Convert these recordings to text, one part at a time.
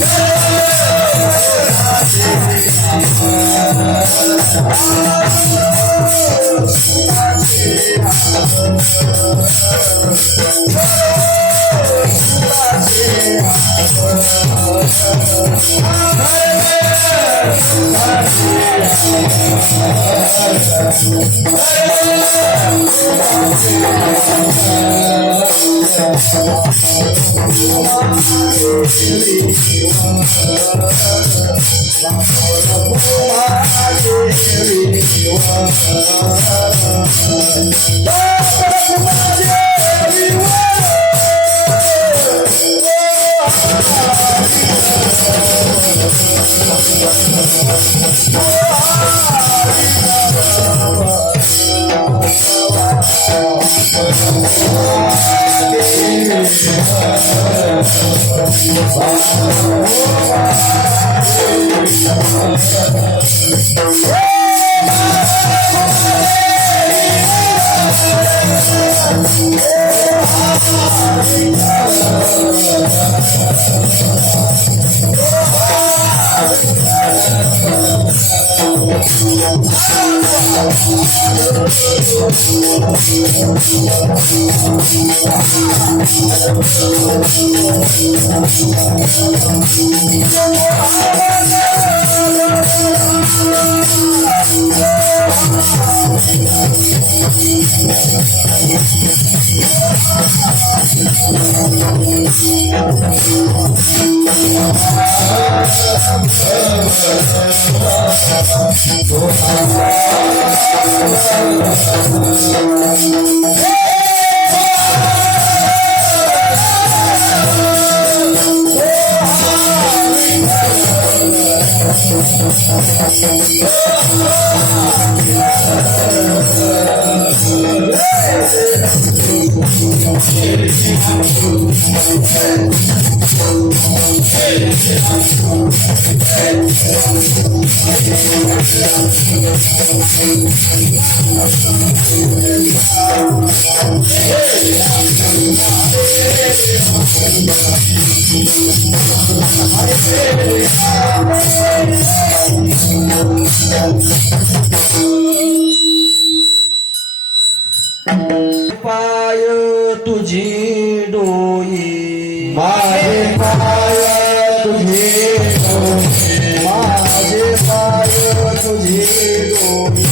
Yeah. पाय तुझी डोई माझे पाय तुझे डोई, माझे पाय तुझी डोई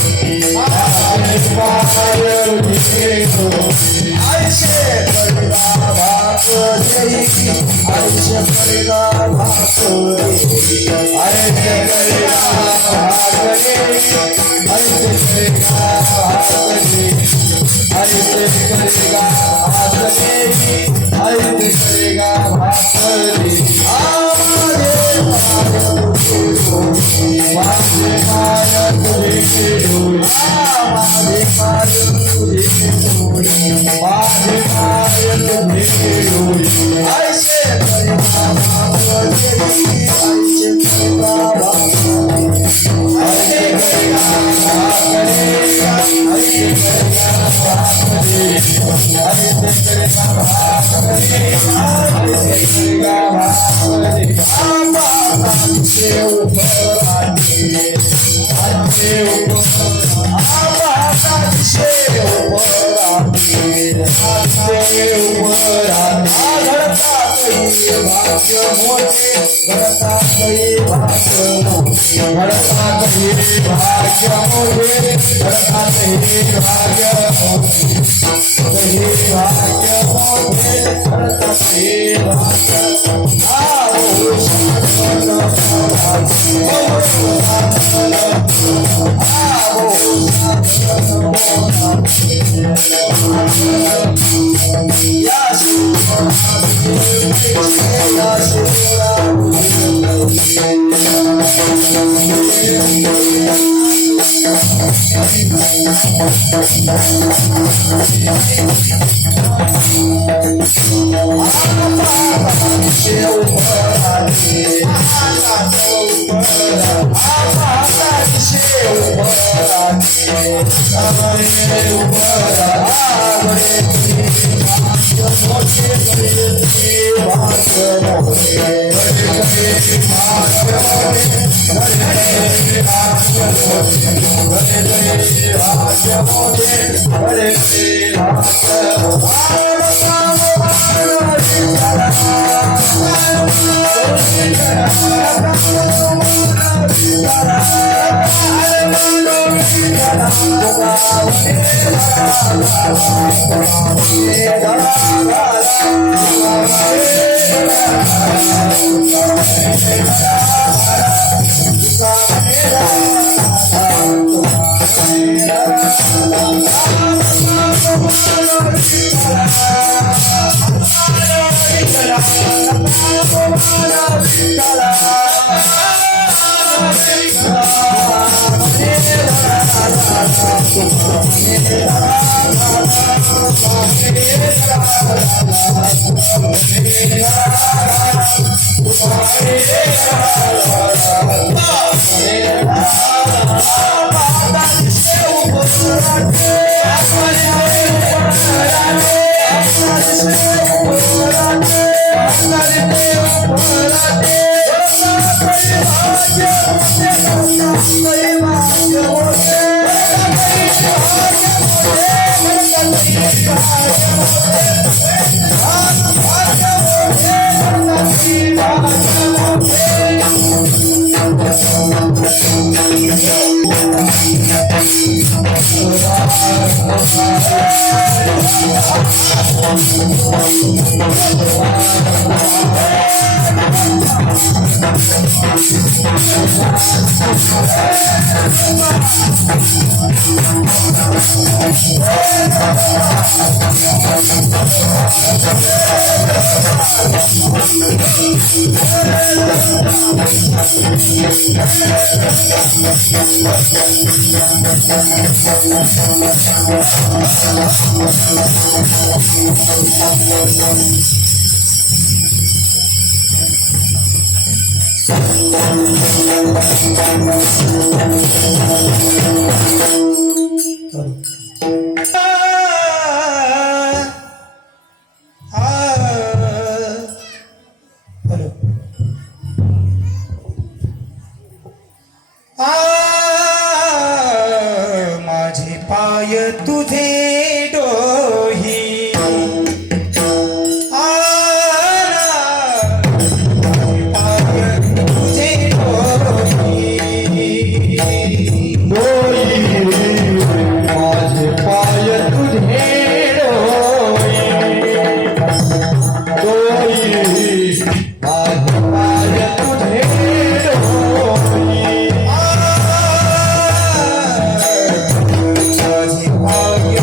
माझे पाय तुझे डोई. आयशे पडला भात देई आयशे पडला भात देई ऐसे करेगा भागले, ऐसे करेगा भागले, ऐसे करेगा भागले, ऐसे करेगा भागले. माझे पाय तुझे डोई, माझे पाय तुझी डोई माझे पाय तुझे डोई. आयशे पडला भात देई आयशे पडला भात ऐसे करेगा भागले, ऐसे करेगा भागले, ऐसे करेगा भागले, ऐसे करेगा भागले. आबादांचे ऊपर आले आजचे ऊपर, आबादांचे ऊपर आले आजचे ऊपर आले. घडतातही भाग्य मोठे घडतातही भाग्य मोठे घडतात हे भाग्य मोठे, घडतात हे भाग्य मोठे, हे भाग्य मोठे घडतात हे भाग्य आओ साधन आओ साधन या ऊपर आले माझे पाय तुझे डोही माझे पाय तुझे माझे पाय तुझे माझे पाय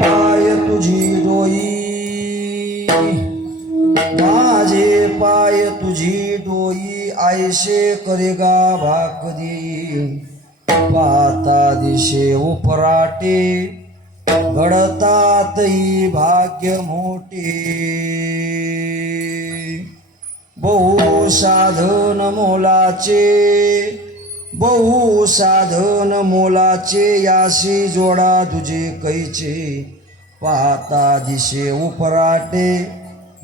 पाय तुझी डोई माझे पाय तुझी डोई आयशे करेगा भाकरी पाहता दिशे उपराटे घडतातही भाग्य मोठे बहु साधन मोलाचे बहु साधन मोलाचे याशी जोडा तुझे कैचे पाहता दिशे उपराटे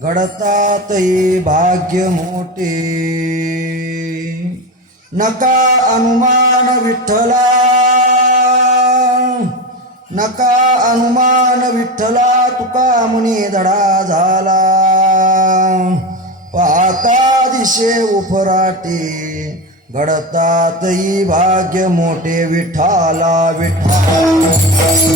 घडतातही भाग्य मोठे नका अनुमान विठ्ठला नका अनुमान विठ्ठला तुका म्हणे धडा झाला पाहता दिशे उपराटे घडतातही भाग्य मोठे विठ्ठला विठ्ठला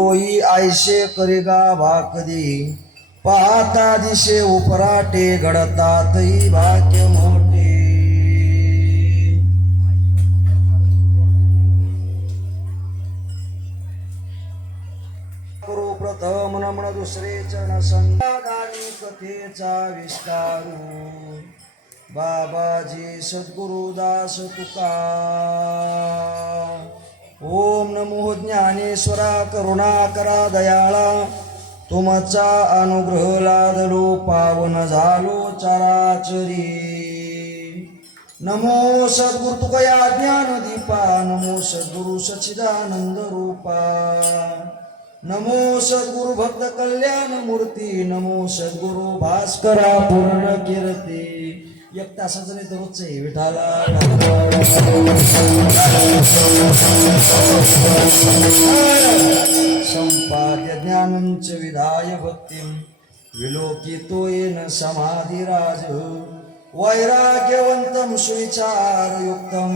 डोई आयशे करिगा भाकदी पाहता दिशे उपराटे घडतातही भाग्य मोठे. करू प्रथम नमन दुसरे चरण संगादानी कथेचा विस्तारू बाबाजी सद्गुरुदास तुका. ओम नमो ज्ञानेश्वरा करुणाकरा दयाळा तुमचा अनुग्रह लादलो पावन झालो चराचरी. नमो सद्गुरु तुकया ज्ञान दीपा नमो सद्गुरु सच्चिदानंद रूपा नमो सद्गुरु भक्त कल्याण मूर्ती नमो सद्गुरु भास्करा पूर्ण कीर्ती. एक तासाचं नाही दररोजच आहे विठाला. संपाद्य ज्ञानंच विधाय भक्तिं विलोकितो येन समाधिराज. वैराग्यवंतं सुविचारयुक्तं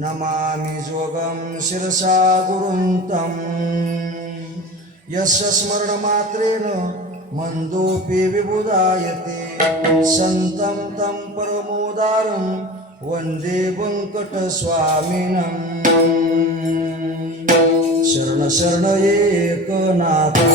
नमामि जोगं शिरसा गुरुं तं. यस्य स्मरणमात्रेण मंदोपि विबुधायते संतं तं परमोदारं वंदे वेंकटस्वामिनं. शरण शरण एकनाथा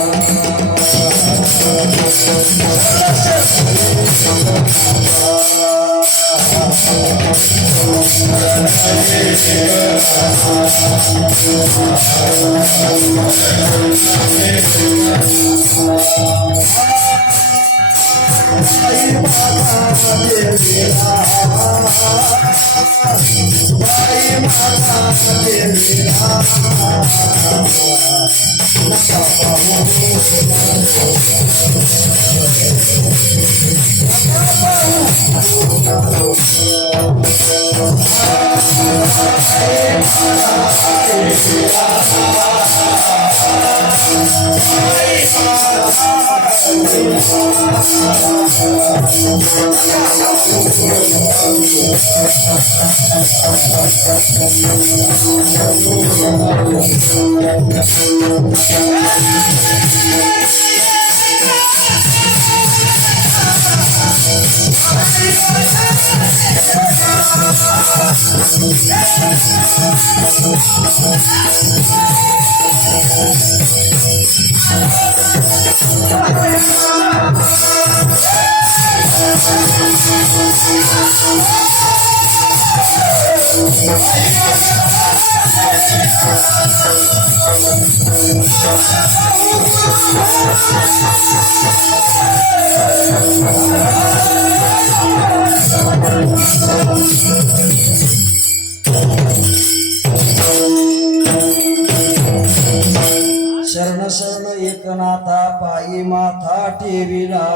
शरण शरण एकनाथा पायी माथा ठेविला.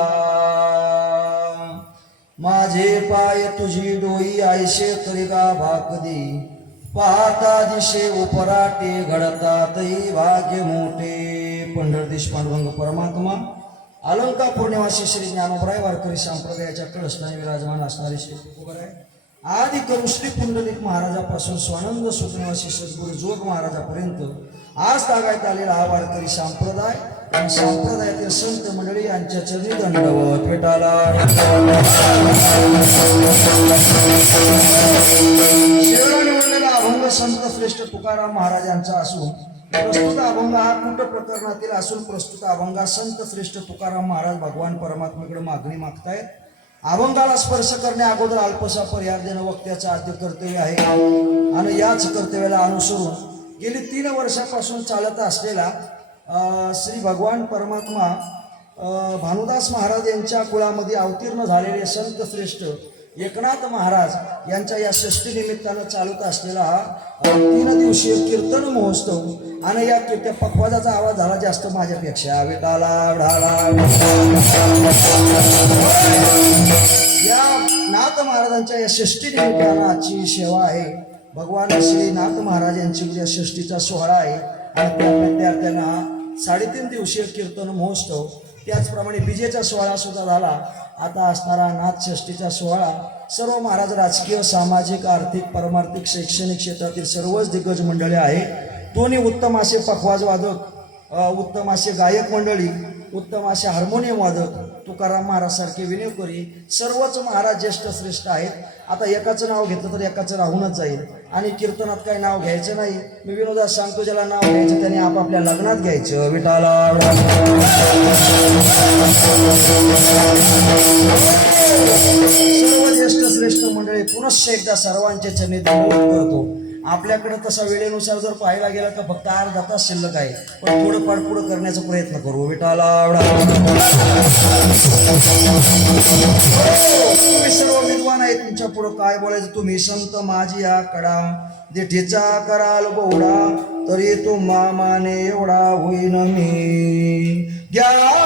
माझे पाय तुझी डोई आयशे करिगा भाकदी पाहता दिशे उपराटे घडतातही भाग्य मोठे. पंढरदेश पांडुरंग परमात्मा अलंकापूर निवासी श्री ज्ञानोबराय वारकरी संप्रदायाच्या कळस्थानी विराजमान असणारे श्री तुकोबराय आदि करून श्री पुंडलिक महाराजापासून स्वानंद सुखनिवासी सद्गुरु जोग महाराजापर्यंत आज तागायत आलेला हा वारकरी संप्रदाय आणि संप्रदायातील संत मंडळी यांच्या चरणी दंडवत विठाला. शिवराने म्हणलेला अभंग संत श्रेष्ठ तुकाराम महाराजांचा असून प्रस्तुत अभंग हा कुट प्रकरणातील असून प्रस्तुत अभंगा संत श्रेष्ठ तुकाराम महाराज भगवान परमात्मेकडे मागणी मागतायत. अभंगाला स्पर्श करण्या अगोदर अल्पसा पर्याय देणं वक्त्याचं आद्य कर्तव्य आहे आणि याच कर्तव्याला अनुसरून गेली 3 वर्षापासून चालत असलेला श्री भगवान परमात्मा भानुदास महाराज यांच्या कुळामध्ये अवतीर्ण झालेले संत श्रेष्ठ एकनाथ महाराज यांच्या या षष्टी निमित्तानं चालत असलेला हा 3 दिवसीय कीर्तन महोत्सव आणि या त्या पखवाजाचा आवाज झाला जास्त माझ्यापेक्षा. विटाला ढाला या नाथ महाराजांच्या या षष्टी निमित्तानं आजची सेवा आहे. भगवान श्री नाथ महाराज यांची उद्या षष्टीचा सोहळा आहे आणि त्या विद्यार्थ्यांना 3.5 दिवसीय कीर्तन महोत्सव त्याचप्रमाणे विजेचा सोहळा सुद्धा झाला. आता असणारा नाथ षष्टीचा सोहळा सर्व महाराज राजकीय सामाजिक आर्थिक परमार्थिक शैक्षणिक क्षेत्रातील सर्वच दिग्गज मंडळी आहे. दोन्ही उत्तम असे पखवाज वादक उत्तम असे गायक मंडळी, उत्तम असे हार्मोनियम वादक तुकाराम महाराज सारखे विनेकरी सर्वच महाराज ज्येष्ठ श्रेष्ठ आहेत. आता एकाचं नाव घेतलं तर एकाचं राहूनच जाईल आणि कीर्तनात काही नाव घ्यायचं नाही. मी विनोदात सांगतो, ज्याला नाव घ्यायचं त्याने आपापल्या लग्नात घ्यायचं. विठाला सर्व ज्येष्ठ श्रेष्ठ मंडळी पुनश्च एकदा सर्वांचे चरणी दंडवत करतो. आपल्याकडे तसा वेळेनुसार जर पाहायला गेला तर फक्त अर्धा तास शिल्लक आहे, पण थोडं पाठपुढं करण्याचा प्रयत्न करू. विठाला तुम्ही सर्व विद्वान आहे, तुमच्या पुढं काय बोलायचं. तुम्ही संत माझी या कडा देठीचा कराल बोडा, तरी तुम्हा माने एवढा होईन मी. घ्यावी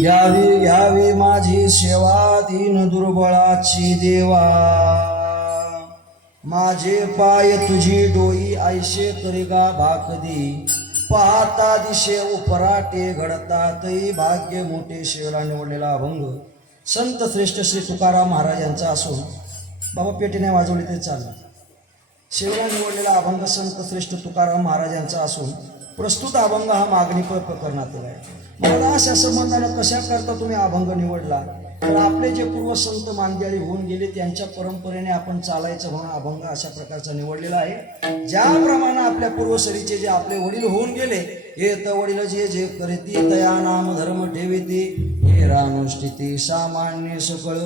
घ्यावी घ्यावी माझी सेवा दीन दुर्बळाची देवा. माझे पाय तुझी डोई ऐशे करिगा भाकदी. पाहता दिशे उपराटे घडतातही भाग्य मोठे. शेवला निवडलेला अभंग संत श्रेष्ठ श्री तुकाराम महाराज यांचा असून बाबा पेटीने वाजवली ते चाललं. शेवला निवडलेला अभंग संत श्रेष्ठ तुकाराम महाराज यांचा असून प्रस्तुत अभंग हा मागणी प्रकरणातील आहे. मला अशा संबंधानं कशा करता तुम्ही अभंग निवडला तर आपले जे पूर्व संत मानद्याळी होऊन गेले त्यांच्या परंपरेने आपण चालायचं म्हणून अभंग अशा प्रकारचा निवडलेला आहे. ज्याप्रमाणे आपल्या पूर्वसरीचे जे आपले वडील होऊन गेले, हे तर वडील जे जे करीती तया नाम धर्म ठेविती, हे रानुष्ठिती सामान्य सकळ.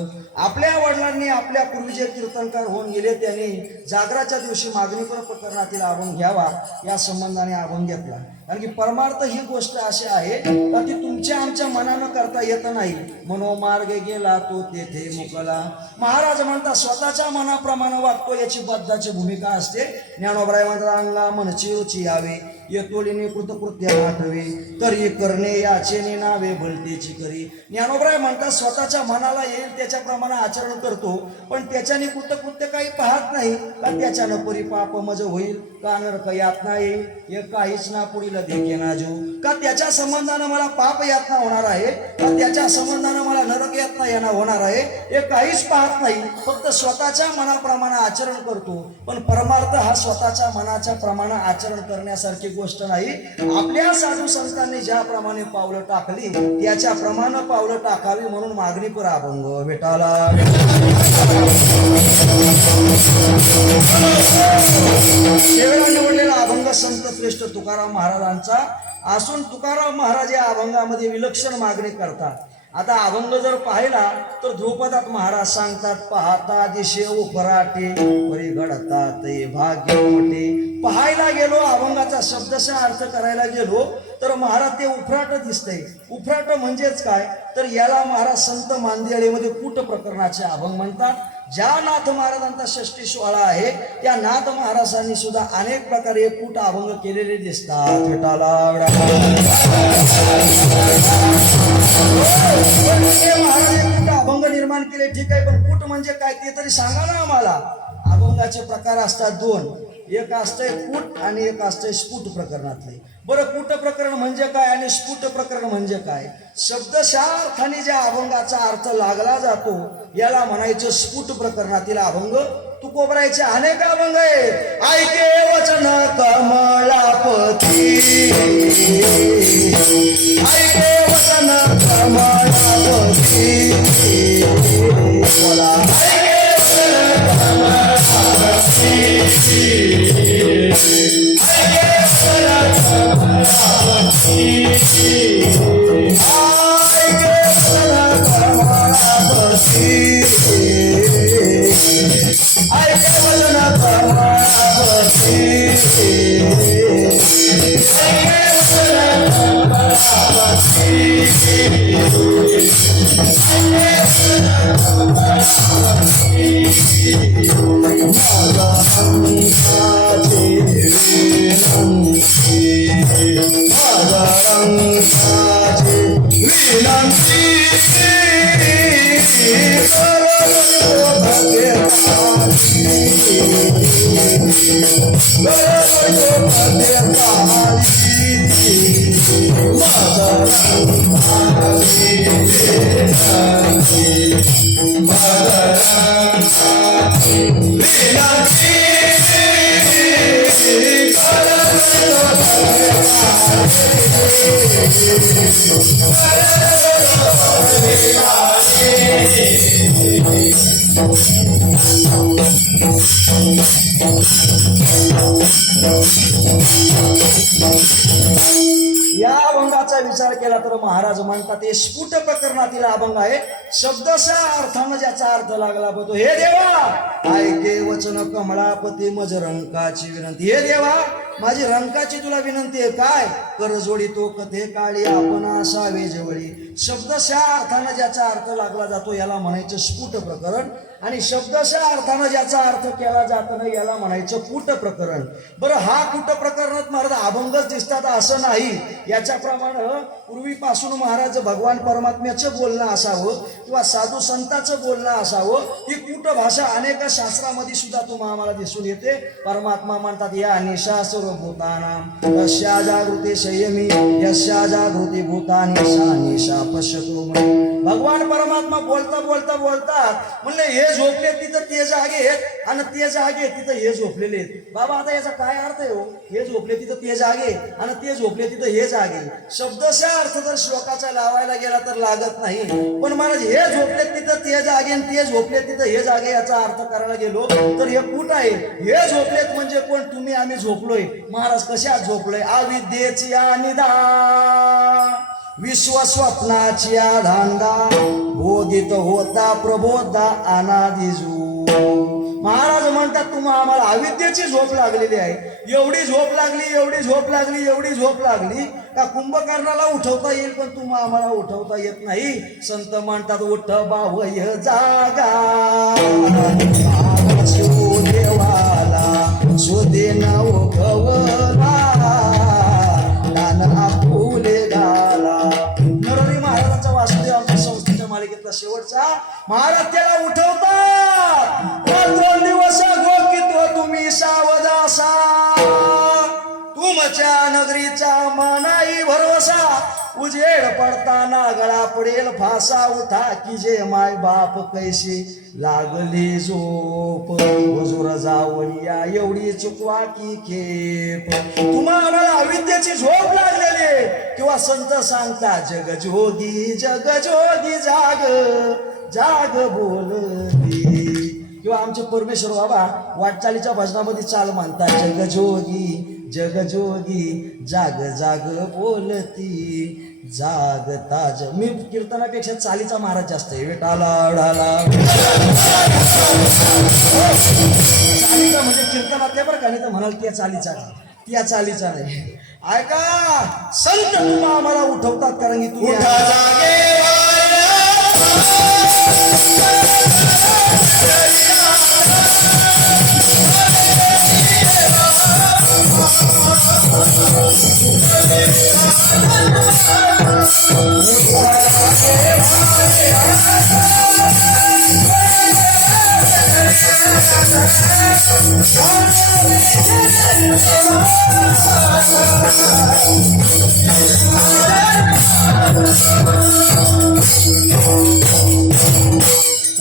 आपल्या वडिलांनी आपल्या पूर्वी जे कीर्तनकार होऊन गेले त्यांनी जागराच्या दिवशी मागणी प्रकरणातील अभंग घ्यावा या संबंधाने अभंग घेतला. कारण की परमार्थ ही गोष्ट अशी आहे का ती तुमच्या आमच्या मनानं करता येत नाही. मनोमार्गे गेला तो तेथे मुकला. महाराज म्हणतात स्वतःच्या मनाप्रमाणे वागतो याची बद्धाची भूमिका असते. ज्ञानोबराय म्हणतात अंगा मनची रुची यावे, येतोलीने कृतकृत्य आठवे, तरी करणे याचे नावे भलतेची करी. ज्ञानोबराय म्हणतात स्वतःच्या मनाला येईल त्याच्याप्रमाणे आचरण करतो, पण त्याच्याने कृतकृत्य काही पाहत नाही का त्याच्यानं परिपाप मज होईल का नरक यातना येईल, हे काहीच ना पुढील देखे ना जो. का त्याच्या संबंधानं मला पाप यातना होणार आहे का त्याच्या संबंधानं मला नरक यातना येणार होणार आहे, हे काहीच पाहत नाही. फक्त स्वतःच्या मनाप्रमाणे आचरण करतो. पण परमार्थ हा स्वतःच्या मनाच्या प्रमाणे आचरण करण्यासारखी गोष्ट नाही. आपल्या साधू संतांनी ज्याप्रमाणे पावलं टाकली त्याच्याप्रमाणे पावलं टाकावी म्हणून मागणी पर अभंग भेटाला. शेवटा निवडलेला अभंग संत श्रेष्ठ तुकाराम महाराजांचा असून तुकाराम महाराज या अभंगामध्ये विलक्षण मागणी करतात. आता अभंग जर पाहिला तर ध्रुपदात महाराज सांगतात, पाहता दिशे उपराटे परी घडतात हे भाग्य मोठे. पाहायला गेलो, अभंगाचा शब्दशः अर्थ करायला गेलो तर महाराज ते उफराट दिसतंय. उफराट म्हणजेच काय, तर याला महाराज संत मांदियाळीमध्ये कूट प्रकरणाचे अभंग म्हणतात. ज्या नाथ महाराजांचा षष्टी सोहळा आहे त्या नाथ महाराजांनी सुद्धा अनेक प्रकारे कूट अभंग केलेले दिसतात. विठाला महाराज कूट अभंग निर्माण केले, ठीक आहे, पण कूट म्हणजे काय ते तरी सांगा ना आम्हाला. अभंगाचे प्रकार असतात दोन, एक असतंय कूट आणि एक असतंय स्फुट प्रकरणातले. बरं, कूट प्रकरण म्हणजे काय आणि स्फुट प्रकरण म्हणजे काय? शब्दशः अर्थाने ज्या अभंगाचा अर्थ लागला जातो याला म्हणायचं स्फुट प्रकरणातील अभंग. तू कोबरायचे अनेक अभंग आहेत. ऐके वचन कमळापती, ऐके वचन कमळापती, बोला ऐके वचन कमळापती, ऐके वचन कमळापती, ऐके वचन कमळापती, ऐके वचन कमळापती, ऐके वचन कमळापती, या अभंगाचा विचार केला तर महाराज म्हणतात हे स्फुट प्रकरणातील अभंग आहे. शब्दशः अर्थानं ज्याचा अर्थ लागला बघतो, हे देवा ऐके वचन कमळापती मज रंकाची विनंती. हे देवा माझी रंकाची तुला विनंती आहे. काय कर जोडी तो कथे काळी आपण असावे जवळी. शब्दशः अर्थानं ज्याचा अर्थ लागला जातो याला म्हणायचं स्फुट प्रकरण, आणि शब्दशः अर्थानं ज्याचा अर्थ केला जात नाही याला म्हणायचं कूट प्रकरण. बरं, हा कूट प्रकरणात महाराज अभंगच दिसतात असं नाही. याच्याप्रमाणे पूर्वीपासून महाराज भगवान परमात्म्याचं बोलणं असावं किंवा साधू संतांचं बोलणं असावं. ही कूट भाषा अनेक शास्त्रामध्ये सुद्धा तुम्हाला आम्हाला दिसून येते. परमात्मा म्हणतात या निशा सर्वभूतानां यस्या जागृती संयमी यस्या जागृती भूतानि सा निशा पश्यतो म्हणे. भगवान परमात्मा बोलता बोलता बोलतात म्हणले हे झोपले तिथं ते जागे आहेत आणि ते जागे तिथं हे झोपलेले आहेत. बाबा आता याचा काय अर्थ आहे हो? हे झोपले तिथं ते जागे आणि ते झोपले तिथं हे जागे. शब्दशः अर्थ जर श्लोकाचा लावायला गेला तर लागत नाही. पण महाराज हे झोपले तिथं ते जागे आणि ते झोपले तिथं हे जागे याचा अर्थ करायला गेलो तर हे कुठ आहे? हे झोपलेत म्हणजे कोण? तुम्ही आम्ही झोपलोय. महाराज कशात झोपलोय? अविद्येची निदा विश्व स्वप्नाची धांदा बोधित होता प्रबोधा अनादिजू. महाराज म्हणतात तुम्हा आम्हाला अविद्येची झोप लागलेली आहे. एवढी झोप लागली, एवढी झोप लागली, एवढी झोप लागली का कुंभकर्णाला उठवता येईल पण तुम्हा आम्हाला उठवता येत नाही. संत म्हणतात उठ बावय जागा देवाला शोधे नाव गवला दान आपुले घाला. नरहरी महाराजांचा वासुदेव आमच्या संस्थेच्या मालिकेतला शेवटचा. महाराज त्याला उठवतात. 15 दिवस गोकितो तुम्ही सावधासा तुमच्या नगरीचा मनाई भरोसा. उजेड पडताना गळा पडेल फासा. उठा की जे माय बाप कैसे लागली झोप. हुजूर जावया एवढी चुकवा की खेप. तुम्हाला अविद्येची झोप लागलेली किंवा संत सांगता जगजोगी जगजोगी जाग जाग बोलती. किंवा आमचे परमेश्वर बाबा वाटचालीच्या भजनामध्ये चाल मानतात जगजोगी जगजोगी जाग जाग बोलती जागता मी कीर्तनापेक्षा चालीचा महाराज जास्त आहे. विठाला ओढाला चालीचा म्हणजे कीर्तनातल्या बरं का, नाही तर म्हणाल त्या चालीचा नाही, त्या चालीचा नाही. ऐका संत तुम्हा आम्हाला उठवतात कारण की तुम्ही उठा जागे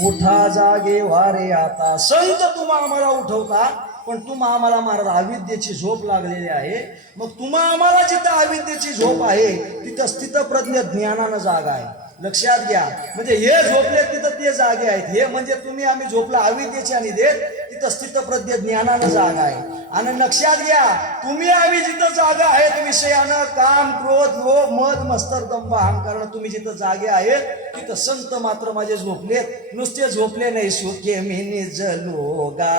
उठा जागे वारे आता संत तुम्हा आम्हाला उठवता, पण तुम्हा आम्हाला महाराज अविद्येची झोप लागलेली आहे. मग तुम्हा आम्हाला जिथं अविद्येची झोप आहे तिथं स्थितप्रज्ञ ज्ञानानं जागा आहे. लक्षात घ्या, म्हणजे हे झोपले तिथं ते जागे आहेत. हे म्हणजे तुम्ही आम्ही झोपला अविद्येच्या निधेत, तिथं स्थितप्रज्ञ ज्ञानानं जागा आहे. आणि लक्षात घ्या, तुम्ही आम्ही जिथं जागा आहेत विषयानं काम क्रोध लोभ मद मत्सर दंभ अहंकारानं तुम्ही जिथं जागे आहेत तिथं संत मात्र माझे झोपलेत. नुसते झोपले नाही, सुखे मी निजलोगा.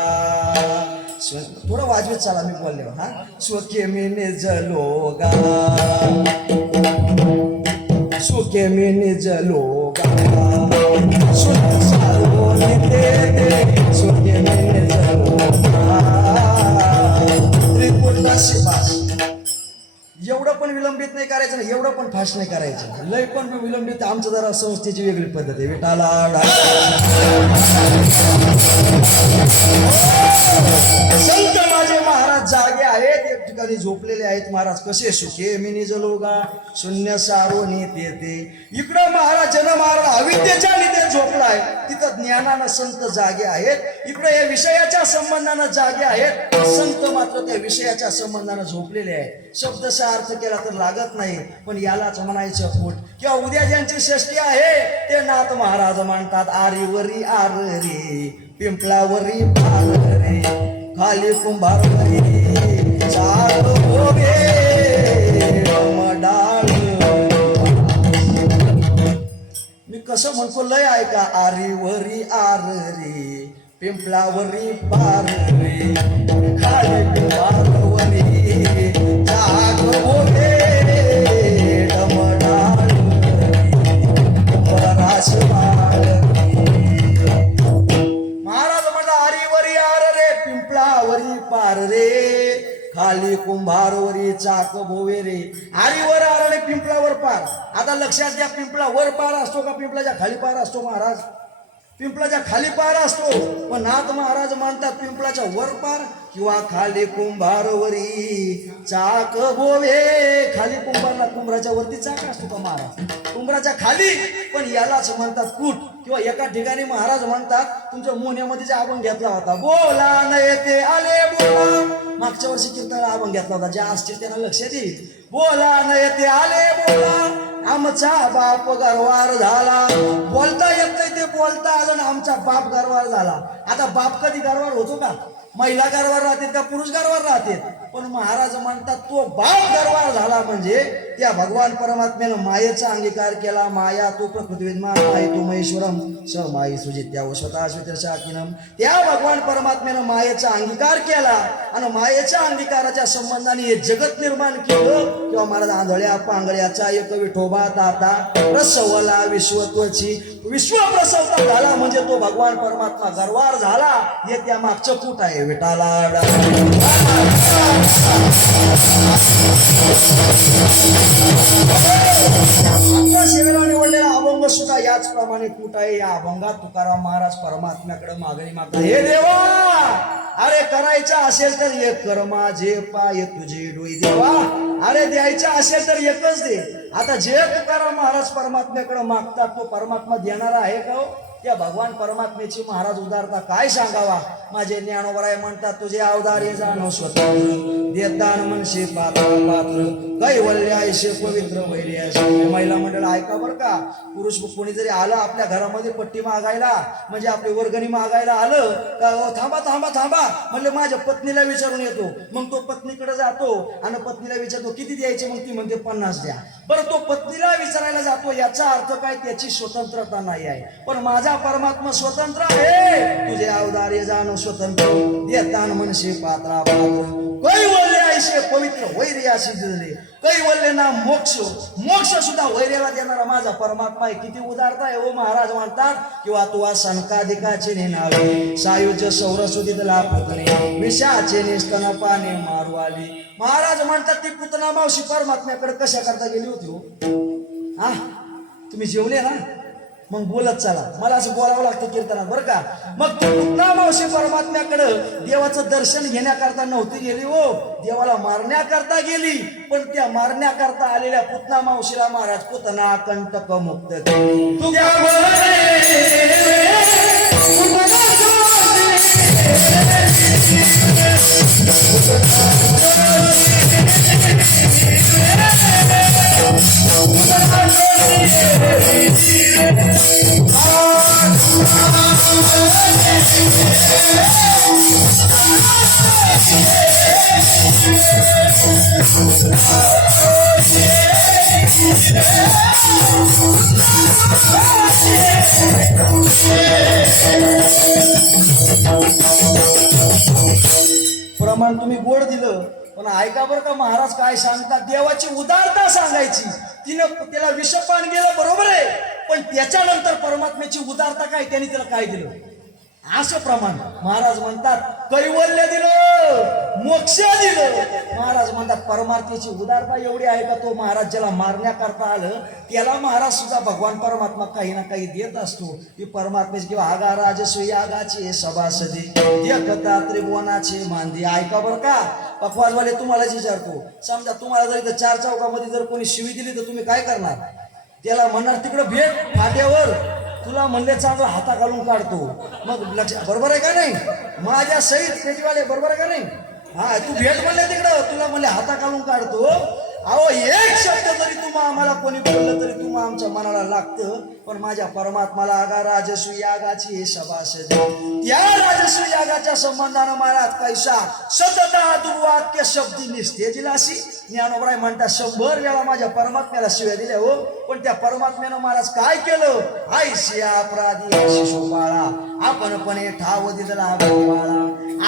थोडं वाजवीत चाला मी बोलले हा. सुखे मी निजलोगा सुखे मी निजलोगा सुख सारोनी ते सुखे मी निजलोगा. त्रिपुटा शिवास एवढं पण विलंबित नाही करायचं ना, एवढं पण फास्ट नाही करायचं. लय पण विलंबित आमचं जरा संस्थेची वेगळी पद्धत आहे. विठाला संत माझे महाराज जागे आहेत, एक ठिकाणी झोपलेले आहेत. महाराज कसे सुखे मी निजलोगा शून्य सारोनी ते. इकडं महाराज जन महाराज अविद्येच्या निधेत झोपलाय, तिथं ज्ञानानं संत जागे आहेत. इकडे या विषयाच्या संबंधानं जागे आहेत, संत मात्र त्या विषयाच्या संबंधानं झोपलेले आहेत. शब्दचा अर्थ केला तर लागत नाही, पण यालाच म्हणायचं फूट. किंवा उद्या ज्यांची षष्टी आहे ते नाथ महाराज म्हणतात आरीवरी आर रे पिंपळावरी पार रे खाली कुंभारवरी चाल होगे मडाळ. मी कसं म्हणतो लय ऐका. आरीवरी आर रे पिंपळावरी पार रे खाली कुंभारवरी चाल होगे मडाळ रास महाराज म्हणता आरीवरी आर रे पिंपळावरी पार रे खाली कुंभारवरी चाक भोवे रे. आरीवर आर आणि पिंपळावर पार. आता लक्षात घ्या, पिंपळावर पार असतो का पिंपळाच्या खाली पार असतो महाराज? पिंपळाच्या खाली पार असतो, पण नाथ महाराज म्हणतात पिंपळाच्या वर पार किंवा खाली कुंभारवरी चाक भोवे. खाली कुंभारला कुंभाराच्या वरती चाक असतो का महाराज? कुंभाराच्या खाली. पण यालाच म्हणतात कूट. किंवा एका ठिकाणी महाराज म्हणतात तुमच्या मोन्यामध्ये जे अभंग घेतला होता बोला न येते आले बोला, मागच्या वर्षी कीर्तनाला अभंग घेतला होता, ज्या असतील त्यांना लक्षात येईल. बोला न येते आले बोला आमचा बाप गरवार झाला. बोलता येत नाही ते बोलता आलं ना, आमचा बाप गरवार झाला. आता बाप कधी गरवार होतो का? महिला गरवार राहते का पुरुष गरवार राहते? पण महाराज म्हणतात तो बाप गरवार झाला म्हणजे त्या भगवान परमात्म्यानं मायेचा अंगीकार केला. माया तो प्रकृतीविद्यमान माय तो महेश्वरम स माई सुजित्या स्वतः स्वितरशाकिनम. त्या भगवान परमात्म्यानं मायेचा अंगीकार केला आणि मायेच्या अंगीकाराच्या संबंधाने हे जगत निर्माण केलं. किंवा महाराज आंधळ्या पांगळ्याचा एक विठोबा दाता प्रसवला विश्वत्वची विश्व प्रसवता झाला म्हणजे तो भगवान परमात्मा गरवार झाला. हे त्या मागचं कूट आहे. विठाला सेवेला निवडलेला अभंग सुद्धा याचप्रमाणे कूट आहे. या अभंगात तुकाराम महाराज परमात्म्याकडे मागणी मागतात. हे देवा अरे करायचं असेल तर एक कर माझे पाय तुझे डोई देवा. अरे द्यायचं असेल तर एकच दे. आता जे तुकाराम महाराज परमात्म्याकडे मागतात तो परमात्मा देणारा आहे का हो? त्या भगवान परमात्म्याची महाराज उदारता काय सांगावा. माझे ज्ञानोबराय म्हणतात तुझे अवतार हे जाणव स्वतंत्र देतान मनशे पात्र पात्र कैवल्य ऐशे पवित्र वैर्याशी. महिला मंडळ ऐका बरं का, पुरुष कोणी जरी आलं आपल्या घरामध्ये पट्टी मागायला, म्हणजे आपली वर्गणी मागायला आलं का, थांबा थांबा थांबा म्हणले माझ्या पत्नीला विचारून येतो. मग तो पत्नीकडे जातो आणि पत्नीला विचारतो किती द्यायचे, मग ती म्हणते 50 द्या. बरं तो पत्नीला विचारायला जातो, याचा अर्थ काय, त्याची स्वतंत्रता नाही आहे. पण माझा परमात्मा स्वतंत्र आहे. तुझे अवदार्य जाणो स्वतंत्र, देतान मनशे पात्रा पात्र. कैवल्य ऐशे पवित्र वैर्याशी दिले. कैवल्य ना मोक्ष, मोक्ष सुद्धा वैर्याला देणारा माझा परमात्मा आहे. किती उदारता आहे. ओ महाराज म्हणतात किंवा तू सनकाधिकाचे नावे सायुज्य सौरसुदितला पुतणे विषाचे निस्तन पाने मारू आली. महाराज म्हणतात ती पुतना मावशी परमात्म्याकडे कशा करता गेली होती हो? हा तुम्ही जेवले ना, मग बोलत चला, मला असं बोलावं लागतं कीर्तनात बरं का. मग पुतना मावशी परमात्म्याकडं देवाचं दर्शन घेण्याकरता नव्हती गेली हो, देवाला मारण्याकरता गेली. पण त्या मारण्याकरता आलेल्या पुतना मावशीला महाराज पुतना कंटक मुक्त केली. प्रमाण तुम्ही गोड दिलं, पण ऐका बरं का महाराज काय सांगतात. देवाची उदारता सांगायची, तिनं त्याला विषपान गेलं बरोबर आहे, पण त्याच्यानंतर परमात्म्याची उदारता काय, त्याने त्याला काय दिलं असं प्रमाण. महाराज म्हणतात कैवल्य दिलं, मोक्ष दिलं. महाराज म्हणतात परमार्थाची उदारता एवढी आहे का, तो महाराज ज्याला मारण्याकरता आलं त्याला महाराज सुद्धा भगवान परमात्मा काही ना काही देत असतो. की परमात्म्याची किंवा आगा राजस्वी आगाचे सभासदी एकता त्रिभुवनाचे मांदी. ऐका बरं का पखवाजवाले, तुम्हालाच विचारतो, समजा तुम्हाला जर इथं 4 चौकामध्ये जर कोणी शिवी दिली तर तुम्ही काय करणार? त्याला म्हणणार तिकडं भेट फाट्यावर, तुला म्हणले चांगला हाता घालून काढतो. मग लक्ष, बरोबर आहे का नाही? माझ्या सहित पेटीवाले, बरोबर आहे का नाही? हा तू भेट म्हणले तिकडं, तुला म्हणले हाता घालून काढतो. अहो एक शब्द जरी तुम्हा आम्हाला कोणी बोललं तरी तुम्हा आमच्या मनाला लागतं. पण माझ्या परमात्माला आगा राजस्वी यागाची हे सभासद, त्या राजस्वी यागाच्या संबंधानं महाराज कैसा सतता दुर्वाक्य शब्दी निस्ते दिलासी. ज्ञानोबराय म्हणतात 100 वेळा माझ्या परमात्म्याला शिव्या दिल्या हो, पण त्या परमात्म्यानं महाराज काय केलं? आयशिया अपराधी शिशुपाळा आपणपणे ठाव दिला बाळा.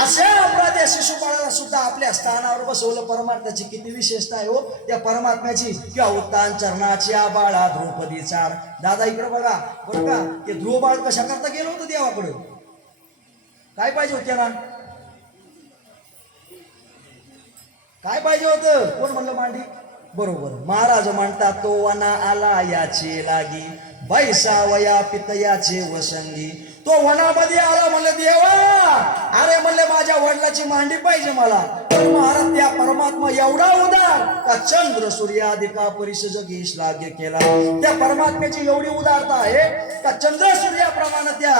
अशा अपराधी शिशुपाळाला सुद्धा आपल्या स्थानावर बसवलं. परमात्म्याची किती विशेषता आहे हो त्या परमात्म्याची. किंवा उत्तान चरणाची बाळा द्रौपदी चार. दादा इकडे बघा बरं का, ते ध्रुव बाळ कशा करता गेलं होतं देवाकडे? काय पाहिजे होत त्याला? काय पाहिजे होतं? कोण म्हणलं मांडी? बरोबर. महाराज म्हणतात तो वना आला याचे लागी बैसा वया पितयाचे वसंगी. तो वनामध्ये आला, म्हणले देवा अरे म्हणले माझ्या वडिलाची मांडी पाहिजे मला. तर महाराज त्या परमात्मा एवढा उदार का चंद्र सूर्यादिका परिस जगीश लागे केला. त्या परमात्म्याची एवढी उदारता आहे का चंद्र सूर्याप्रमाणे त्या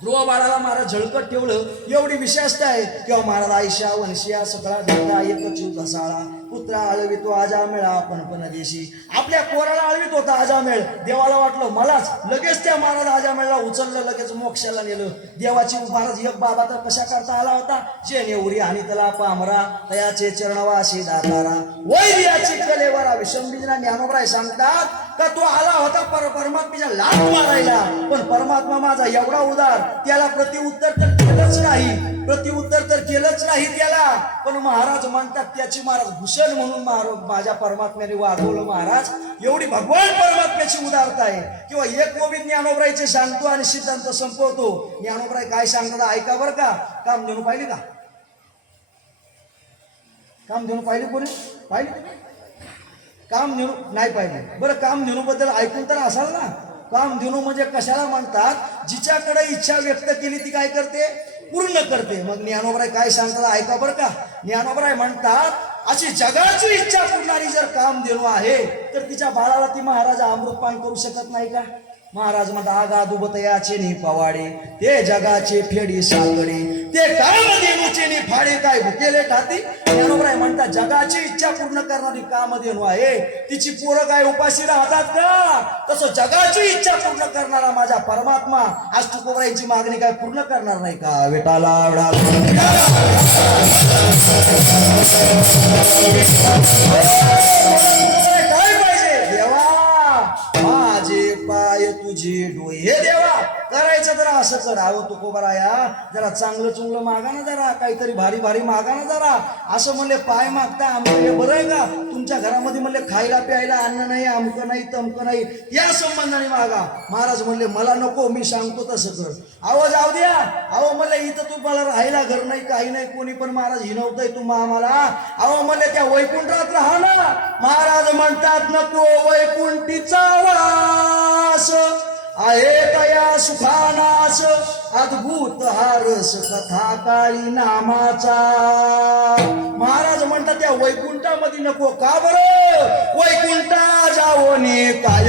ध्रुव बाळाला महाराज झळकत ठेवलं. एवढी विशेषता आहे. किंवा महाराज आयशा वंशिया सगळा धंदा एकचू घसाळा. पुत्रा आळवितो आजामेळ आपण पण देशी. आपल्या पोराला आळवित होता आजामेळ. देवाला वाटलं मलाच, लगेच त्या महाराज आजामेळला उचललं, लगेच मोक्षाला नेलं. देवाची महाराज एक बाबा तर कशा करता आला होता? जेने उरी आणि त्याला पामरा तयाचे चरणवासी दातारा वैर्याची कलेवरा विषंबीजना. ज्ञानोबराय सांगतात का तो आला होता परमात्म्याच्या लाथ मारायला, पण परमात्मा माझा एवढा उदार, त्याला प्रतिउत्तर तर केलंच नाही, प्रतिउत्तर तर केलंच नाही त्याला. पण महाराज म्हणतात त्याची महाराज भूषण म्हणून माझ्या परमात्म्याने वागवलं. महाराज एवढी भगवान परमात्म्याची उदारता आहे. किंवा एक गोविंद ज्ञानोबरायचे सांगतो आणि सिद्धांत संपवतो. ज्ञानोबराय काय सांगतात ऐका बरं का. कामधेनू पाहिली का? कामधेनू पाहिली कोणी? पाहिली? कामधेनू नाही पाहिजे. बरं कामधेनू बद्दल ऐकून तर असाल ना. कामधेनू म्हणजे कशाला म्हणतात? जिच्याकडे इच्छा व्यक्त केली ती काय करते? पूर्ण करते. मग ज्ञानोबराय काय सांगतात ऐका बरं का. ज्ञानोबराय म्हणतात अशी जगाची इच्छा पुरणारी जर कामधेनू आहे तर तिच्या बाळाला ती महाराजा अमृतपान करू शकत नाही का? महाराज म्हणता आगा दुबत याचे नि पवाडे ते जगाचे फेडी साकडे ते कामधेनूचे नि फाडे काय भुकेले ठाती. ज्ञानोबराय म्हणतात जगाची इच्छा पूर्ण करणारी कामधेनू आहे, तिची पोरं काय उपाशी राहतात का? तसं जगाची इच्छा पूर्ण करणारा माझा परमात्मा आज तुकोबरायांची मागणी काय पूर्ण करणार नाही का? विठाला काय पाहिजे देवा? माझे पाय तुझे डोळे. हे देवा करायचं जरा असं कर. अहो तुकोबराया जरा चांगलं चुंगलं मागा ना, जरा काहीतरी भारी भारी मागा ना जरा. असं म्हणले पाय मागता आमचं बरं आहे का? तुमच्या घरामध्ये म्हणले खायला प्यायला अन्न नाही, अमकं नाही तमकं नाही, या संबंधाने मागा. महाराज म्हणले मला नको, मी सांगतो तसं कर. अहो जाऊ द्या. अहो म्हणले इथं तू मला राहायला घर नाही काही नाही कोणी, पण महाराज हिनवतंय तू आम्हाला. अहो म्हणले त्या वैकुंठात राहा ना. महाराज म्हणतात नको वैकुंठीचा वास आहे तया सुखानास, अद्भुत हा रस कथा काळी नामाचा. महाराज म्हणतात त्या वैकुंठामध्ये नको. का बरं? वैकुंठा जावोनी काय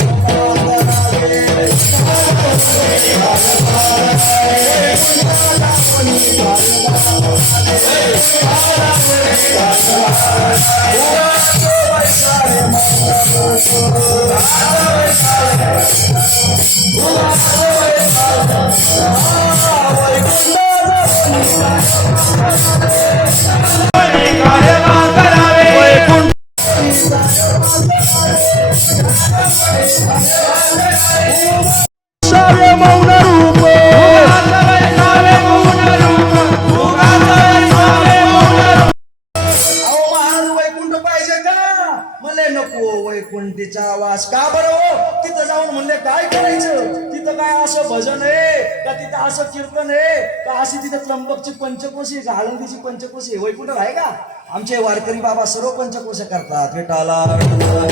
वैकुंठीचा आवाज. का बरं हो? तिथं जाऊन म्हणले काय करायचं? तिथं काय असं भजन आहे का? तिथं असं कीर्तन आहे का? अशी तिथं त्र्यंबकची पंचकोशी का आळंदीची पंचकोशी वैकुंठ आहे का? आमचे वारकरी बाबा सर्व पंचकोश करतात. विठाला तिथं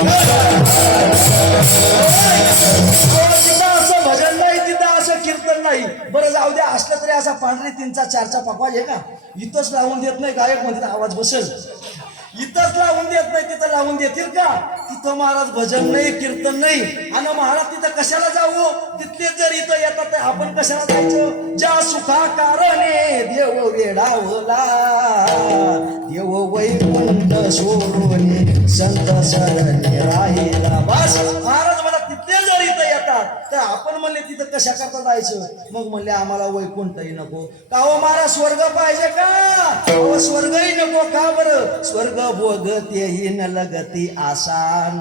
असं भजन नाही, तिथं असं कीर्तन नाही. बरं जाऊ द्या, असलं तरी असा पांढरी तीनचा चारचा पकवाज आहे का? इथंच लावून देत नाही गायक म्हणते आवाज बसेल. इथंच लावून देत नाही, तिथं लावून देतील का? तिथं महाराज भजन नाही कीर्तन नाही. आणि महाराज तिथं कशाला जाऊ? तिथले जर इथं येतात तर आपण कशाला जायचं? ज्या सुखा कारणे देव वेडावला, देव वैकुंठ सोडून संत सरणी राहिला. बस महाराज मला तिथले जर इथं येतात तर आपण म्हणले तिथं कशा करता जायचं? मग म्हणले आम्हाला वैकुंठही नको. का हो महाराज स्वर्ग पाहिजे का? अहो स्वर्गही नको. का बरं? स्वर्ग भोगतेही न लगती आसान.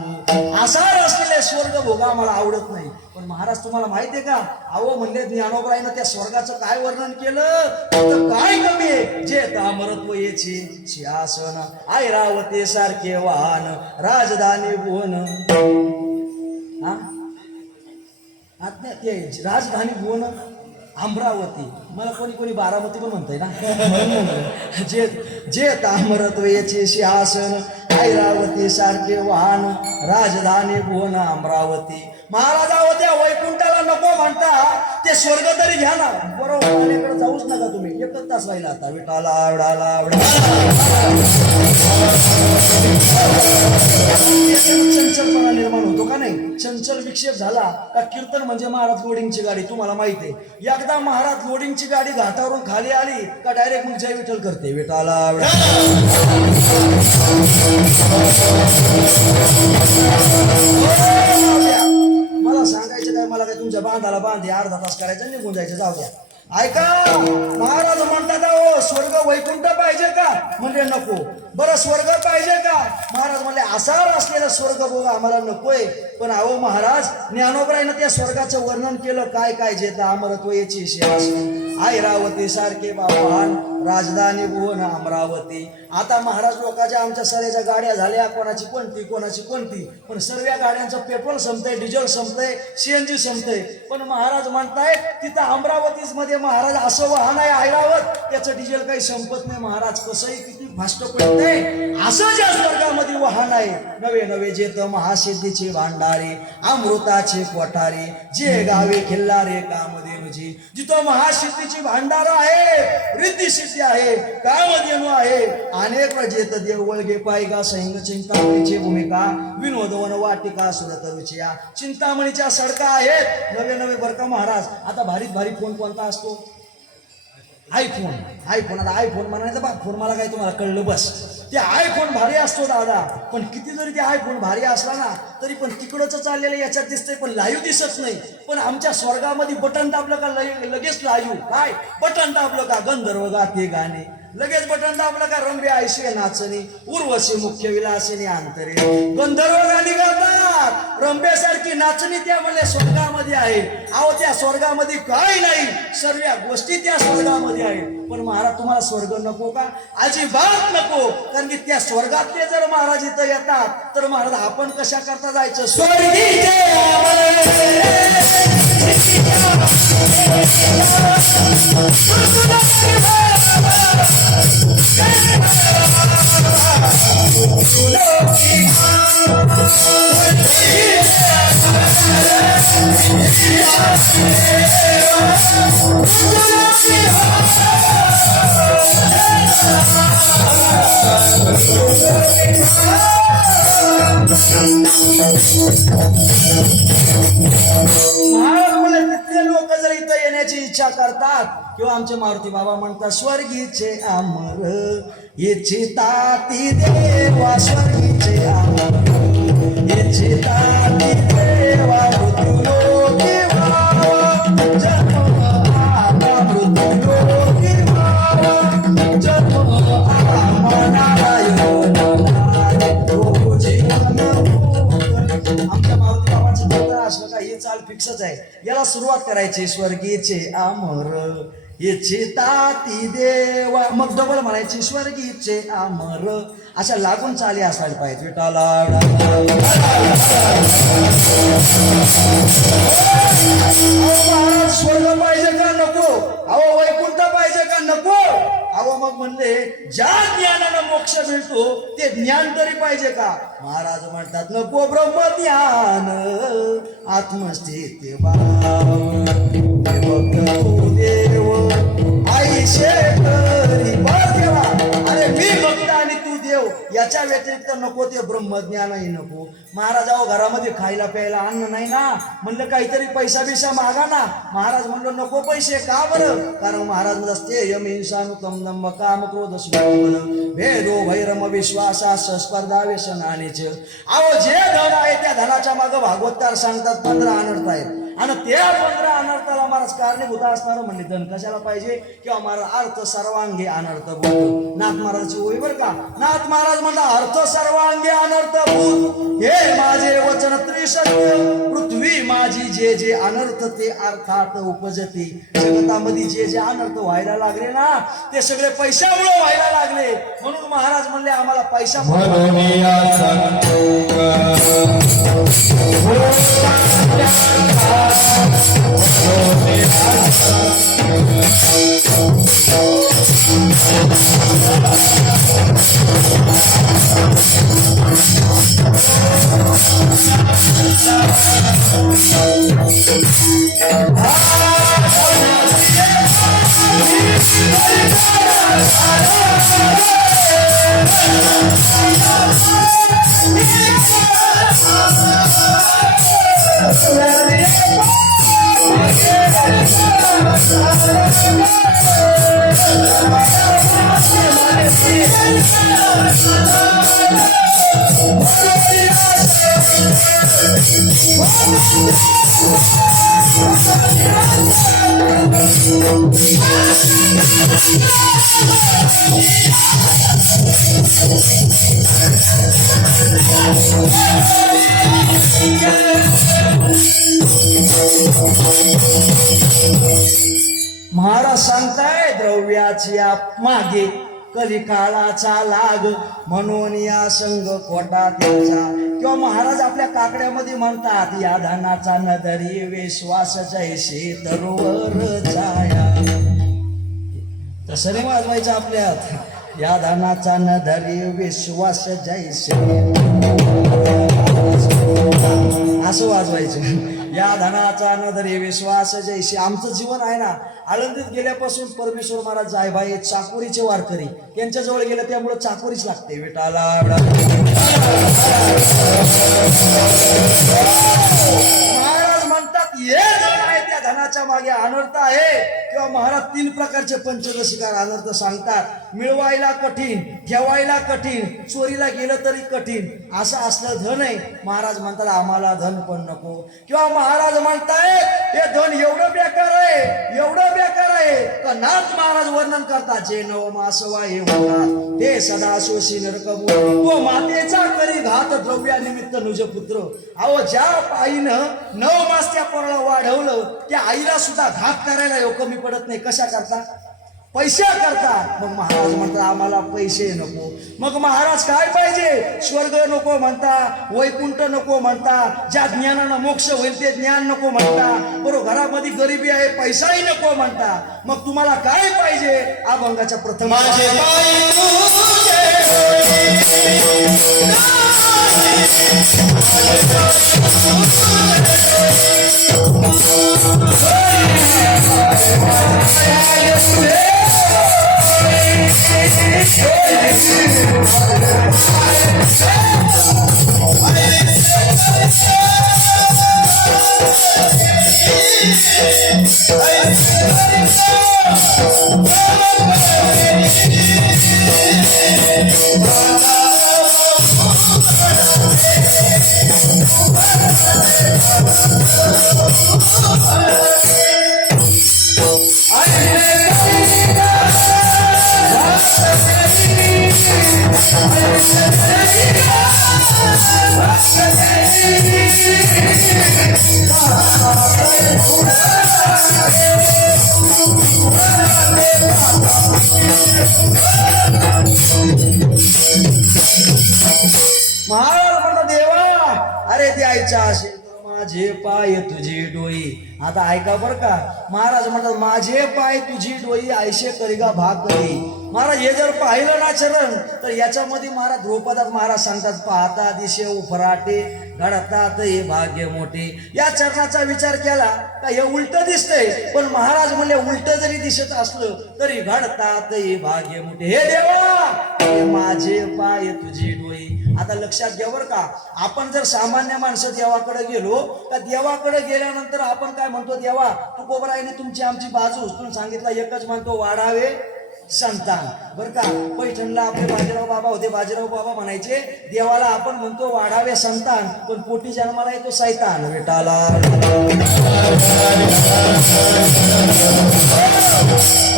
आसार असलेले स्वर्ग भोगा मला आवडत नाही. पण महाराज तुम्हाला माहितीये का? अहो म्हणले ज्ञानोबरायनं त्या स्वर्गाचं काय वर्णन केलं? तर काय कमी आहे? जे तामरत्व याची सिंहासन ऐरावते सारखे वाहन राजधानी भुवन. हा ते राजधानी भुवन अमरावती. मला कोणी कोणी बारामती पण म्हणतंय ना. जे जे तामरत्व याचे सिंहासन ऐरावती सारखे वाहन राजधानी भुवन अमरावती. महाराजा त्या वैकुंठाला नको म्हणता, ते स्वर्ग तरी घ्या ना. बरोबर जाऊच नका तुम्ही, एकच तास राहिला आता. विठाला चंचलपणा निर्माण होतो का नाही? चंचल विक्षेप झाला का कीर्तन म्हणजे महाराज लोडिंगची गाडी. तुम्हाला माहिती आहे, एकदा महाराज लोडिंगची गाडी घाटावरून खाली आली का डायरेक्ट मग जय विठ्ठल करते. विठाला मला सांगायचं काय? मला काय तुमच्या बांधाला बांधे अर्धा तास करायचं निघून जायचं. जाऊ द्या. ऐका, महाराज म्हणतात अहो स्वर्ग वैकुंठ पाहिजे का? म्हणजे नको. बरं स्वर्ग पाहिजे का? महाराज म्हणले आसार असलेला स्वर्ग बघा आम्हाला नकोय. पण अहो महाराज ज्ञानोबरायनं त्या स्वर्गाचं वर्णन केलं. काय काय जेत अमरत्व याची सिंहासन ऐरावती सारखे बाबान राजधानी भुवन अमरावती. आता महाराज लोकांच्या आमच्या सगळ्याच्या गाड्या झाल्या, कोणाची कोणती कोणाची कोणती, पण सर्व गाड्यांचं पेट्रोल संपतंय, डिझेल संपतंय, सीएनजी संपतंय. पण महाराज म्हणताय तिथं अमरावतीच मध्ये महाराज असं वाहन आहे ऐरावत, त्याचं डिझेल काही संपत नाही. महाराज कसंही किती फास्ट पडतंय असं ज्या स्वर्गामध्ये वाहन आहे नवे नवे जेत महासिद्धीचे भांडारे अमृताचे कोठारे जे गावे खिल्लारे कामधेनुची जिथं महासिद्धीची भांडार आहे रिद्धी सिद्धी आहे कामधेनू आहे अनेक जेत देव वळगे पायगा सैंग चिंतामणीची भूमिका विनोदवन वाटिका सुरतरुचिया चिंतामणीच्या सडका आहेत नवे नवे बरं का महाराज आता भारीत भारी फोन कोणता असतो आयफोन आता आयफोन म्हणायचं बा फोन मला काय तुम्हाला कळलं बस ते आयफोन भारी असतो दादा पण किती जरी ते आयफोन भारी असला ना तरी पण तिकडच चाललेलं याच्यात दिसतंय पण लाईव्ह दिसत नाही पण आमच्या स्वर्गामध्ये बटन दाबलं का लगेच लाईव्ह काय बटन दाबलं का गंधर्व गाते गाणे लगेच बटन दाबलं का रंबे आयशे नाचणी उर्वशी मुख्य विलासिनी अंतरे गंधर्व गाणी गातात रंबेसारखी नाचणी त्यामध्ये स्वर्गामध्ये आहे अहो त्या स्वर्गामध्ये काही नाही सर्व गोष्टी त्या स्वर्गामध्ये आहे पण महाराज तुम्हाला स्वर्ग नको का अजिबात नको कारण की त्या स्वर्गातले जर महाराज इथं येतात तर महाराज आपण कशा करता जायचं स्वर्गीचे लोक जर इथं येण्याची इच्छा करतात किंवा आमचे मारुती बाबा म्हणतात स्वर्गीचे अमर याची ताती देवा स्वर्गीचे अमर याची ताती देवा मृत्यूलोकी व्हावा जन्म आता मृत्यूलोकी व्हावा जन्म आमच्या मारुती बाबांचं चित्र असलं का हे चाल फिक्सच आहे याला सुरुवात करायची स्वर्गीचे अमर याची ताती देवा मग डबल म्हणायची स्वर्गीचे अमर अशा लागून चाली असायला पाहिजे विठाला स्वर्ग पाहिजे का नको अहो वैकुंठ पाहिजे का नको अहो मग म्हणले ज्या ज्ञानानं मोक्ष मिळतो ते ज्ञान तरी पाहिजे का महाराज म्हणतात नको ब्रह्मज्ञान आत्मस्थिती देव आई शेतकरी देवा अरे मी भक्त आणि तू देव याच्या व्यतिरिक्त नको ते ब्रह्मज्ञानही नको महाराज अहो घरामध्ये खायला प्यायला अन्न नाही ना म्हणलं काहीतरी पैसा बिसा मागा ना महाराज म्हणलं नको पैसे का बरं कारण महाराज म्हणते यम हिंसानुकम दंभ काम क्रोध भेदो भैरम विश्वासा स्पर्धा व्यसनानेच अहो जे धन आहे त्या धनाच्या मागं भागवतकार सांगतात 15 अनर्थ आहेत आणि त्या 15 अनर्थाला महाराज कारणीभूत असणार म्हणजे धन कशाला पाहिजे किंवा महाराज अर्थ सर्वांगी अनर्थ भूत नाथ महाराजची ओळी बरं का नाथ महाराज म्हणला अर्थ सर्वांगी अनर्थ भूत हे माझे वचन त्रिसत्य पृथ्वी माझी जे जे अनर्थ ते अर्थात उपजते जगतामध्ये जे जे अनर्थ व्हायला लागले ना ते सगळे पैशामुळे व्हायला लागले म्हणून महाराज म्हणले आम्हाला पैसा महाराज सांगताय द्रव्याची मागे कलिकाळाचा लाग म्हणून या संघ खोटा त्याचा किंवा महाराज आपल्या काकड्यामध्ये म्हणतात या धनाचा नदरी विश्वास जैसे तरोवर जाया तसं नाही वाजवायचं आपल्यात या धनाचा न धरी विश्वास जैसे असं वाजवायचं. या धनाचा न धरी विश्वास जैसे. आमचं जीवन आहे ना, आळंदीत गेल्यापासून परमेश्वर महाराज जायभाई चाकोरीचे वारकरी त्यांच्याजवळ गेलं, त्यामुळे चाकोरीच लागते. विटाला महाराज म्हणतात हे धन आहे, त्या धनाच्या मागे अनर्थ आहे. किंवा महाराज 3 प्रकारचे पंचदशिकार अनर्थ सांगतात. मिळवायला कठीण, ठेवायला कठीण, चोरीला गेलं तरी कठीण, असं असलं धन आहे. महाराज म्हणतात आम्हाला धन पण नको. किंवा महाराज म्हणतायत हे धन एवढं बेकार आहे, एवढं बेकार आहे का नाथ महाराज वर्णन करतात. जे नव मासवा हे होता ते सदा शोषी नरकमो, तो मातेचा करी घात द्रव्यानिमित्त नुज पुत्र. अहो ज्या आईनं 9 मास त्या पोराला वाढवलं, त्या आईला सुद्धा घात करायला यो कमी पडत नाही. कशा करता? पैशा करता. मग महाराज म्हणतात आम्हाला पैसे नको. मग महाराज काय पाहिजे? स्वर्ग नको म्हणता, वैकुंठ नको म्हणता, ज्या ज्ञानानं मोक्ष होईल ते ज्ञान नको म्हणता, बरोबर घरामध्ये गरिबी आहे पैसाही नको म्हणता. मग तुम्हाला काय पाहिजे? अभंगाच्या प्रथम माझे पाय तुझे महाराज म्हणता देवा अरे द्यायचा असेल तर माझे पाय तुझी डोई. आता ऐका बर का, महाराज म्हणतात माझे पाय तुझी डोई ऐशे करिगा भाकरी. महाराज हे जर पाहिलं ना चरण तर याच्यामध्ये महाराज द्रौपदात महाराज सांगतात पाहता दिशे उफराटे घडतात हे भाग्य मोठे. या चरणाचा विचार केला का हे उलट दिसतंय, पण महाराज म्हणले उलट जरी दिसत असलं तरी घडतात हे भाग्य मोठे. हे देवा हे माझे पाय तुझी डोई. आता लक्षात घ्या बरं का, आपण जर सामान्य माणसं देवाकडे गेलो तर देवाकडे गेल्यानंतर आपण काय म्हणतो? देवा तुकोबरायने तुमची आमची बाजू उचलून सांगितला, एकच म्हणतो वाढावे संतान. बर का, पैठणला आपले बाजीराव बाबा होते, बाजीराव बाबा म्हणायचे देवाला आपण म्हणतो वाढावे संतान, पण पोटी जन्माला येतो सैतान. विटाला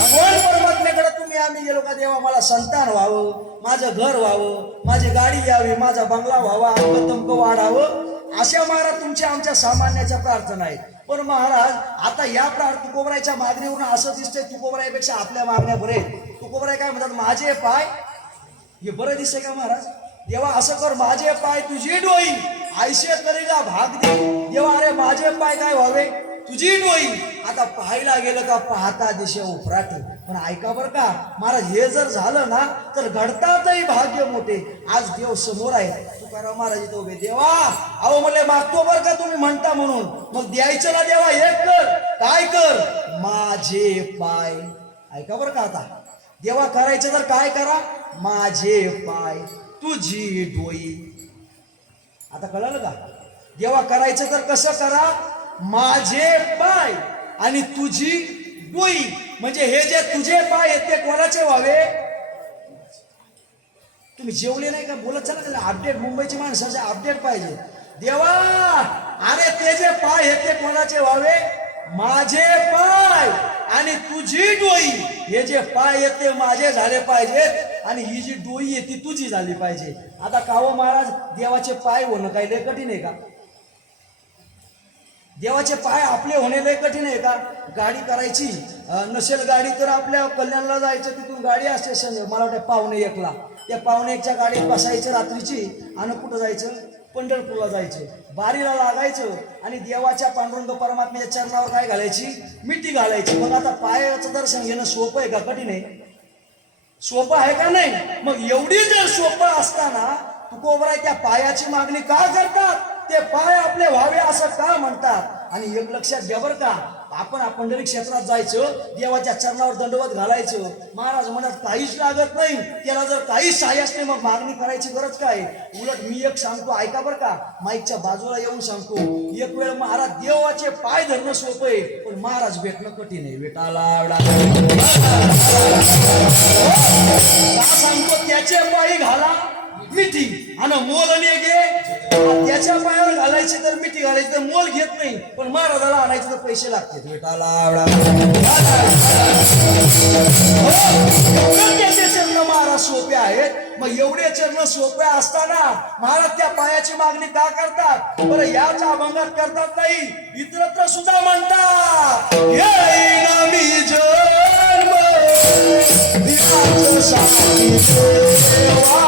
भगवान परमात्मेकडे तुम्ही आम्ही गेलो का देवा मला संतान व्हावं, माझं घर व्हावं, माझी गाडी यावी, माझा बंगला व्हावा, अंगतंक वाढावं, अशा महाराज तुमच्या आमच्या सामान्याच्या प्रार्थना आहेत. पण महाराज आता या तुकोबरायच्या मागणीवरून असं दिसतंय तुकोबरायपेक्षा आपल्या मागण्या बरे. तुकोबराय काय म्हणतात? माझे पाय हे बरं दिसतंय का महाराज? देवा असं कर माझे पाय तुझी डोई ऐशे करेगा भाग दे. देवा अरे माझे पाय काय व्हावे? तुझी डोई. आता पाहायला गेलं का पाहता दिशे उफराट. पण ऐका बरं का महाराज, हे जर झालं ना तर घडतातही भाग्य मोठे. आज देव समोर आहे. तुकाराम महाराज इथं उभे. देवा अहो म्हणले मागतो बरं का तुम्ही म्हणता म्हणून, मग द्यायचं ना देवा एक कर. काय कर? माझे पाय. ऐका बरं का, आता देवा करायचं तर काय करा? माझे पाय तुझी डोई. आता कळलं का? देवा करायचं तर कसं करा? माझे पाय आणि तुझी डोई. म्हणजे हे जे तुझे पाय आहेत ते कोणाचे व्हावे? तुम्ही जेवले नाही का? बोलत चला अपडेट, मुंबईची माणसाचे अपडेट पाहिजे. देवा अरे ते जे पाय आहेत ते कोणाचे व्हावे? माझे पाय आणि तुझी डोई. हे जे पाय आहेत ते माझे झाले पाहिजेत आणि ही जी डोई आहे ती तुझी झाली पाहिजे. आता कावं महाराज, देवाचे पाय होणं काही लय कठीण आहे का? देवाचे पाय आपले होणे लय कठीण आहे का? गाडी करायची नसेल गाडी तर आपल्या कल्याणला जायचं, तिथून गाडी असते मला वाटतं 1:45ला. त्या 1:45च्या गाडीत बसायचं रात्रीची आणि कुठं जायचं? पंढरपूरला जायचं. बारीला लागायचं आणि देवाच्या पांडुरंग परमात्म्याच्या चरणावर काय घालायची? मिठी घालायची. मग आता पायाचं दर्शन घेणं सोपं आहे का कठीण आहे? सोपं आहे का नाही? मग एवढी जर सोपं असताना तुकोबरा त्या पायाची मागणी का करतात? ते पाय आपले व्हावे असं का म्हणतात? आणि एक लक्षात घ्या बरं का, आपण पंढरी क्षेत्रात जायचं, देवाच्या चरणावर दंडवत घालायचं. महाराज म्हणत काहीच लागत नाही, त्याला जर काहीच साह्य असते मग मागणी करायची गरज काय? उलट मी एक सांगतो, ऐका बरं का, माईकच्या बाजूला येऊन सांगतो. एक वेळ महाराज देवाचे पाय धरणं सोपं आहे, पण महाराज भेटणं कठीण आहे. विठाला का सांगतो? त्याचे पायी घाला मिठी आणि मोल ने घे. त्याच्या पायावर घालायची तर मिठी घालायची तर मोल घेत नाही, पण महाराजाला आणायचे तर पैसे लागतात. विठाला त्याचे चरण महाराज सोपे आहेत. मग एवढे चरण सोपे असताना महाराज त्या पायाची मागणी का करतात? बरं याच अभंगात करतात नाही, इतरत्र सुद्धा म्हणतात. येईना मी जन्म याच्यासाठी देवा.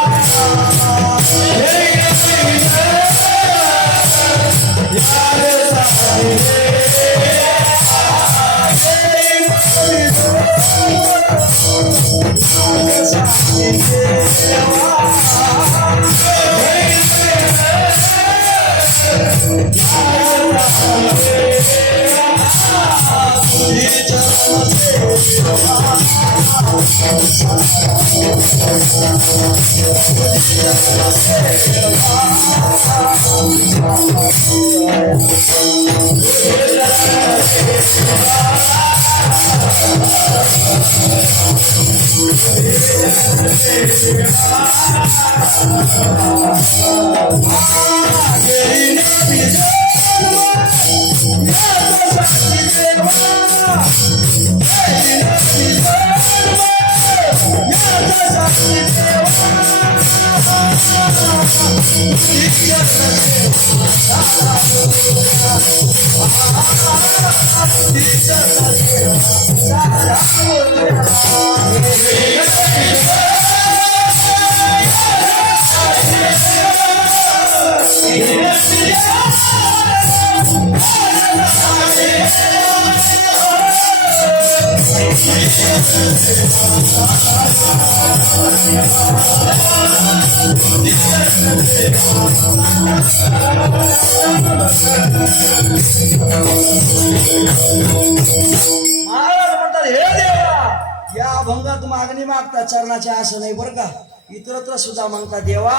महाराज म्हणतात, हे देवा, या अभंगात मागणी मागता चरणाच्या असं नाही बरं का, इतरत्र सुद्धा मागता. देवा,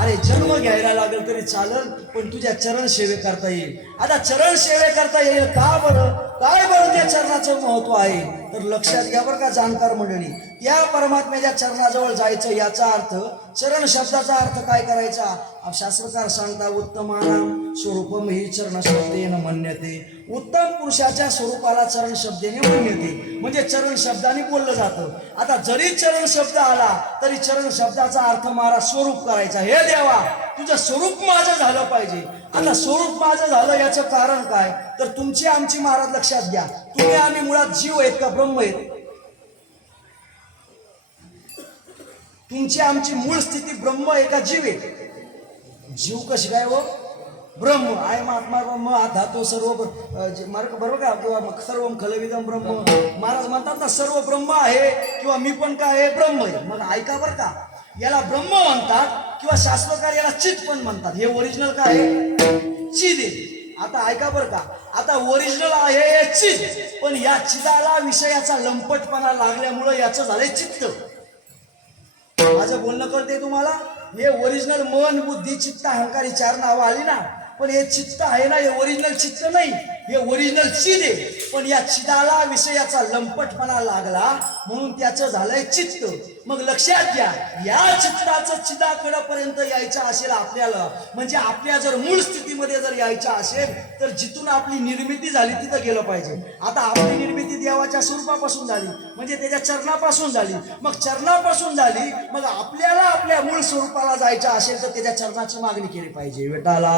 अरे जन्म घ्यायला लागेल तरी चालेल, पण तुझ्या चरण सेवे करता येईल. आता चरण सेवे करता येईल का बरं? काय बरं त्या चरणाचं महत्व आहे? तर लक्षात घ्या बरं का जाणकार मंडळी, त्या परमात्म्याच्या चरणाजवळ जायचं याचा अर्थ, चरण शब्दाचा अर्थ काय करायचा? शास्त्रकार सांगता, उत्तमानाम स्वरूपम ही चरण शब्देन म्हणण्याते. उत्तम पुरुषाच्या स्वरूपाला चरण शब्देने म्हणण्याते, म्हणजे चरण शब्दाने बोललं जातं. आता जरी चरण शब्द आला तरी चरण शब्दाचा अर्थ मारा स्वरूप करायचा. हे देवा, तुझं स्वरूप माझं झालं पाहिजे. आता स्वरूप माझं झालं याचं कारण काय? तर तुमची आमची महाराज लक्षात घ्या, तुम्ही आम्ही मुळात जीव आहेत का ब्रह्म आहेत? तुमची आमची मूळ स्थिती ब्रह्म आहे का जीव आहे? जीव कशी काय हो? ब्रह्म आहे, महात्मा ब्रह्म धातो सर्व बरोबर का? किंवा सर्व खलविदम ब्रह्म. महाराज म्हणतात ना, सर्व ब्रह्म आहे किंवा मी पण काय आहे? ब्रह्म आहे. मग ऐका बरं का, याला ब्रह्म म्हणतात किंवा शास्त्रकार याला चित पण म्हणतात. हे ओरिजिनल काय आहे? चिद आहे. आता ऐका बरं का, आता ओरिजिनल आहे चिद, पण या चिदाला विषयाचा लंपटपणा लागल्यामुळं याचं झालंय चित्त. माझं बोलणं कळते तुम्हाला? हे ओरिजिनल मन, बुद्धी, चित्त, अहंकार ही 4 नावं आली ना, पण हे चित्त आहे ना, हे ओरिजिनल चित्त नाही, हे ओरिजिनल चिद आहे. पण या चिदाला विषयाचा लंपटपणा लागला म्हणून त्याचं झालंय चित्त. मग लक्षात घ्या, या चित्ताचं चिदाकडपर्यंत यायचं असेल आपल्याला, म्हणजे आपल्या जर मूळ स्थितीमध्ये जर यायचं असेल तर जिथून आपली निर्मिती झाली तिथं गेलं पाहिजे. आता आपली निर्मिती देवाच्या स्वरूपापासून झाली, म्हणजे त्याच्या चरणापासून झाली. मग चरणापासून झाली, मग आपल्याला आपल्या मूळ स्वरूपाला जायचं असेल तर त्याच्या चरणाची मागणी केली पाहिजे. विठाला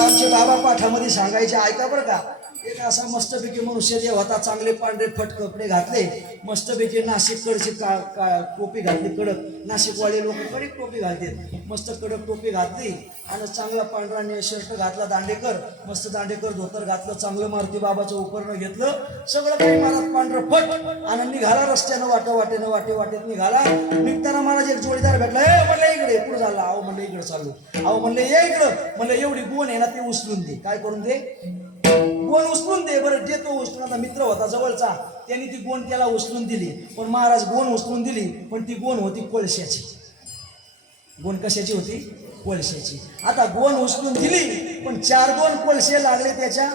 आमचे बाबा पाठामध्ये सांगायचे, ऐका बरं का, एक असा मस्तपैकी मनुष्य देव होता, चांगले पांढरे फट कपडे घातले, मस्तपैकी नाशिककडची टोपी घातली कडक. नाशिकवाले लोक कडक टोपी घालतात, मस्त कडक टोपी घातली आणि चांगला पांढरा शर्ट घातला दांडेकर, मस्त दांडेकर धोतर घातलं, चांगलं मारुती बाबाचं उपरणं घेतलं, सगळं काही महाराज पांढरं फट आणि निघाला रस्त्यानं वाटेत निघाला. निघताना महाराज एक जोडीदार भेटला. म्हणलं इकडे पुढे झाला. अहो म्हणलं इकडे चालू. अहो म्हणले ये इकडं. म्हणलं एवढी गोण आहे ना ते उचलून दे. काय करून दे? गोण उचलून दे. बरं देतो उचलून. आता मित्र होता जवळचा, त्यांनी ती गोण त्याला उचलून दिली. पण महाराज गोण उचलून दिली, पण ती गोण होती कोळशाची. गोण कशाची होती? कोळशाची. आता गोण उचलून दिली, पण 4-2 कोळशे लागले त्याच्या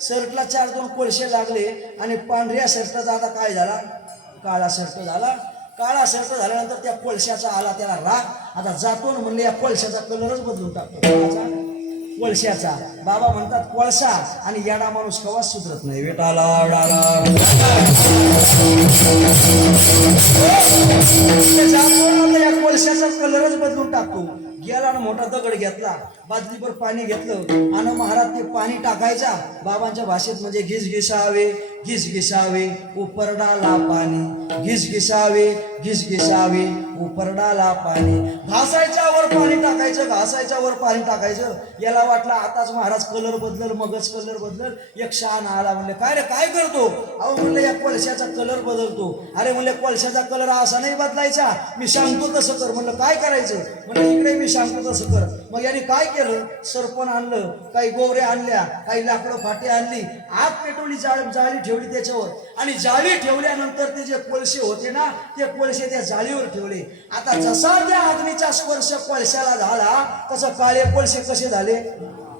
शर्टला, 4-2 कोळशे लागले आणि पांढऱ्या शर्टाचा आता काय झाला? काळा शर्ट झाला. काळा शर्ट झाल्यानंतर त्या कोळशाचा आला त्याला राग. आता जातो ना म्हणले या कोळशाचा कलरच बदलून टाकतो. कोळशाचा. बाबा म्हणतात कोळसा आणि येडा माणूस कवाच सुधरत नाही. वेटाला या कोळशाचा कलरच बदलून टाकतो. गेला ना मोठा दगड घेतला, बादलीभर पाणी घेतलं आणि महाराज ते पाणी टाकायचा. बाबांच्या भाषेत म्हणजे घिसघिसावे घिसघिसावे उपरडाला पाणी, घिसघिसावे उपरडाला पाणी. घासायच्यावर पाणी टाकायचं, घासायच्यावर पाणी टाकायचं. याला वाटलं आताच महाराज कलर बदलल, मगच कलर बदलल. एक शहाणा आला. म्हणले काय रे काय करतो? अहो म्हणलं या कोळशाचा कलर बदलतो. अरे म्हणले कोळशाचा कलर असा नाही बदलायचा, मी सांगतो तसं कर. म्हणलं काय करायचं? म्हणलं इकडे मी सांगतो तसं कर. मग याने काय केलं? सरपण आणलं, काही गोवऱ्या आणल्या, काही लाकडं फाटे आणली, आग पेटवली, जाळी ठेवली त्याच्यावर आणि जाळी ठेवल्यानंतर ते जे कोळशे होते ना ते कोळशे त्या जाळीवर ठेवले. आता जसा त्या अग्नीचा स्पर्श कोळशाला झाला तसं काळे कोळशे कसे झाले?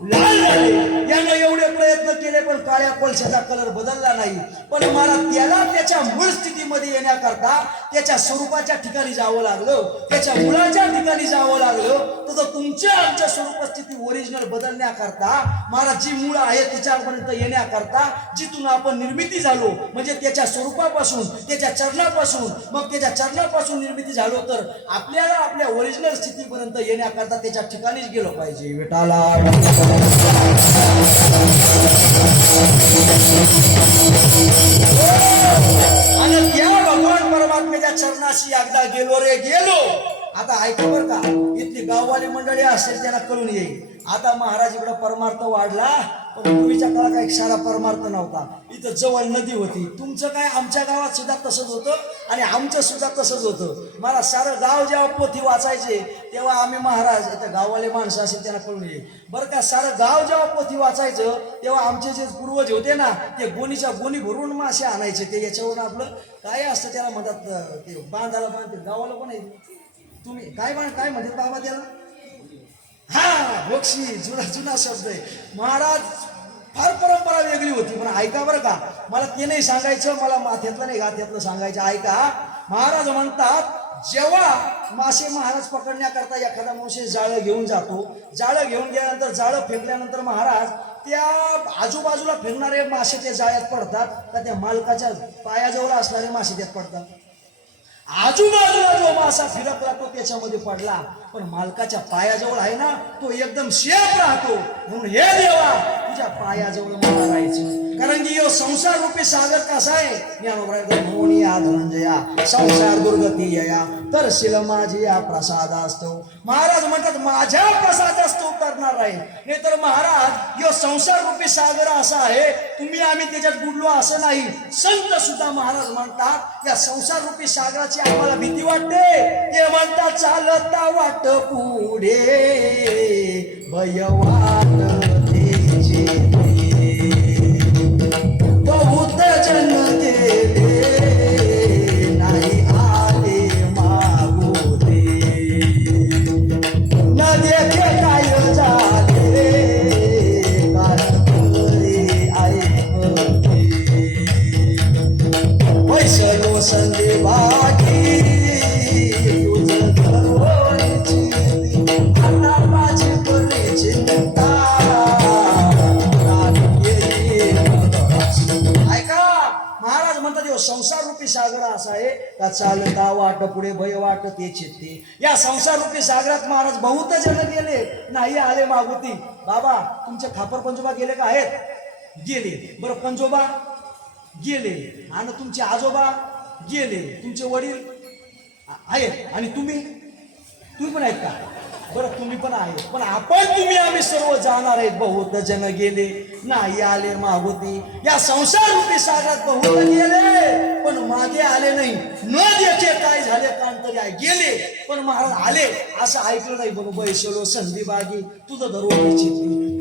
लाल झाले. यानं एवढे प्रयत्न केले पण काळ्या कोळशाचा कलर बदलला नाही. पण मला त्याला त्याच्या मूळ स्थितीमध्ये येण्याकरता त्याच्या स्वरूपाच्या ठिकाणी जावं लागलं, त्याच्या मुळाच्या ठिकाणी जावं लागलं. तर तुमच्या आमच्या स्वरूप स्थिती ओरिजिनल बदलण्याकरता महाराज जी मूळ आहे तिच्यापर्यंत येण्याकरता जिथून आपण निर्मिती झालो म्हणजे त्याच्या स्वरूपापासून, त्याच्या चरणापासून, मग त्याच्या चरणापासून निर्मिती झालो तर आपल्याला आपल्या ओरिजिनल स्थितीपर्यंत येण्याकरता त्याच्या ठिकाणीच गेलो पाहिजे. विठाला आणि त्या भगवान परमात्म्याच्या चरणाशी एकदा गेलो रे गेलो. आता ऐका बरं का, इथली गाववाली मंडळी असेल त्यांना कळून येईल. आता महाराज इकडं परमार्थ वाढला, पण पूर्वीच्या काळात काही सारा परमार्थ नव्हता. इथं जवळ नदी होती. तुमचं काय आमच्या गावात सुद्धा तसंच होतं आणि आमचं सुद्धा तसंच होतं. मला सारं गाव जेव्हा पोथी वाचायचे तेव्हा आम्ही महाराज इथं गाववाले माणसं असेल त्यांना कळून येईल बरं का. सारं गाव जेव्हा पोथी वाचायचं तेव्हा आमचे जे पूर्वज होते ना ते गोणीच्या गोणी भरून मासे आणायचे. ते याच्यावरून आपलं काय असतं त्याला म्हणतात, ते बांधाला बांधते. गावाला पण आहे तुम्ही काय म्हणतात बाबा त्याला? हा बक्षी, जुना शब्द आहे. महाराज फार परंपरा वेगळी होती. पण ऐका बरं का, मला ते नाही सांगायचं, मला माथ्यातलं नाही गाथ्यातलं सांगायचं. ऐका, महाराज म्हणतात जेव्हा मासे महाराज पकडण्याकरता एखादा माणूस जाळं घेऊन जातो, जाळं घेऊन गेल्यानंतर जाळं फेकल्यानंतर महाराज त्या आजूबाजूला फिरणारे मासे त्या जाळ्यात पडतात का त्या मालकाच्या पायाजवळ असणारे मासे त्यात पडतात? आजूबाजूला जो मासा फिरकला तो त्याच्यामध्ये पडला, पण मालकाच्या पायाजवळ आहे ना तो एकदम सेफ राहतो. म्हणून हे देवा तुझ्या पायाजवळ मला राहायचं. कारण की यो संसार रूपी सागर कसा आहे? म्हणून या धनंजया संसार दुर्गती या तर शिल माझी या प्रसाद असतो. महाराज म्हणतात माझ्या प्रसादास तो करणार आहे. नाही तर महाराज यो संसार रूपी सागर असा आहे, तुम्ही आम्ही त्याच्यात बुडलो असं नाही. संत सुद्धा महाराज म्हणतात या संसार रूपी सागराची आम्हाला भीती वाटते. ते म्हणतात चालता वाट पुढे भयवाट बहुत जन गेले नाही आले मागोते न देखे काय झाले कारणे ऐकते वैसलो संदे बाकी तुझं घरवळीची आता माझी बरी चिंता. संसार रूपी सागर असा आहे का चालता वाट पुढे भय वाट ते चित्ते. या संसार रूपी सागरात महाराज बहुत जण गेले नाही आले मागुती. बाबा तुमचे खापर पंजोबा गेले का आहेत? गेले. बरं पंजोबा गेले, आणि तुमचे आजोबा गेले, तुमचे वडील आहेत, आणि तुम्ही पण आहेत का? बरं तुम्ही पण आहेत, पण आपण तुम्ही आम्ही सर्व जाणार आहेत. बहुत जन गेले नाही आले मागोती, या संसार रूपी सागरात बहुत गेले पण मागे आले नाही. न देते काय झाले कान तरी आहे, गेले पण महाराज आले असं ऐकलं नाही. बरोबर बैसलो संधी बागी तुझं धरवण्याची,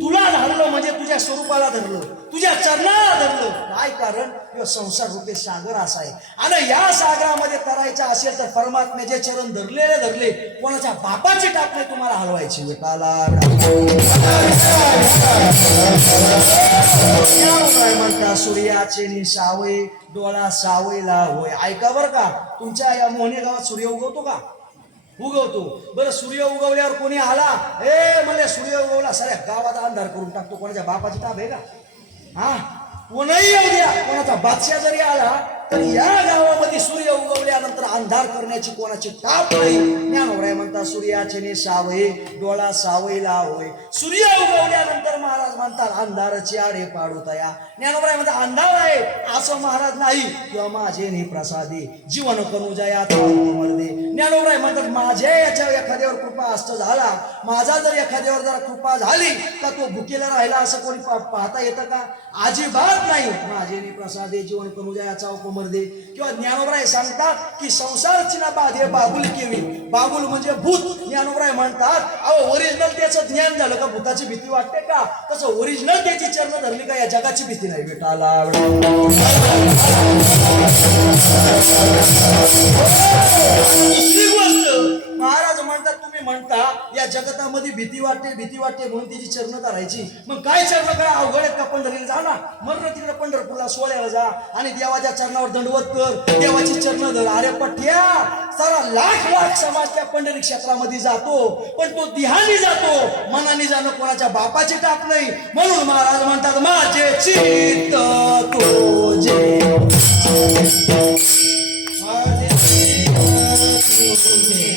तुला धरलं म्हणजे तुझ्या स्वरूपाला धरलं, तुझ्या चरणाला धरलं. काय कारण? किंवा संसार रूपी सागर असा आहे, आणि या सागरामध्ये करायचं असेल तर परमात्म्याचे चरण धरले, कोणाच्या बापाची टाक नाही तुम्हाला हलवायची. विठाला म्हणता सूर्याचे निसावे डोळा सावयला होय. ऐका बरं का, तुमच्या या मोहने गावात सूर्य उगवतो का? उगवतो. बरं सूर्य उगवल्यावर कोणी आला, मला सूर्य उगवला, साऱ्या गावात अंधार करून टाकतो. कोणाच्या बापाची ताप आहे का? हा, कोणही येऊ द्या, कोणाचा बादशाह जरी आला तर या गावामध्ये सूर्य उगवल्यानंतर अंधार करण्याची कोणाची ताप नाही. ज्ञानोबराय म्हणतात सूर्याचे नेसावे डोळा सावयला होय. सूर्य उगवल्यानंतर महाराज म्हणतात अंधाराची आडे पाडू तया. ज्ञानोबराय म्हणतात अंधार आहे असं महाराज नाही, किंवा माझे नि प्रसादे जीवन करू जया मर्दे. ज्ञानोबराय म्हणतात माझ्या याच्या एखाद्यावर कृपा असत झाला, माझा जर एखाद्यावर जरा कृपा झाली का तो भुकेला राहिला असं कोणी पाहता येतं का? अजिबात नाही. माझे नि प्रसादे जीवन करू जयाचा उपमर्दे. किंवा ज्ञानोबराय सांगतात की संसारची ना बाधे बाबुल केवी, बाबुल म्हणजे भूत. ज्ञानोबराय म्हणतात अहो ओरिजिनल त्याचं ज्ञान झालं का भूताची भीती वाटते का? तसं ओरिजिनल त्याची चरण धरली का या जगाची भीती नाही. बेटाला दुसरी गोष्ट महाराज म्हणतात तुम्ही म्हणता या जगतामध्ये भीती वाटते म्हणून तिची चरण धरायची. मग काय चरण करा? अवघड आहेत का? पंढरीला जा ना, मग तिकडे पंढरपूरला सोहळ्याला जा आणि देवाच्या चरणावर दंडवत कर, देवाची चरण धर. अरे पठ्या, सारा लाख समाज त्या पंढरी क्षेत्रामध्ये जातो, पण तो ध्यानी जातो, मनाने जाणं कोणाच्या बापाची टाक नाही. म्हणून महाराज म्हणतात माझे चित्त तुझे, माझे चित्त तुझे.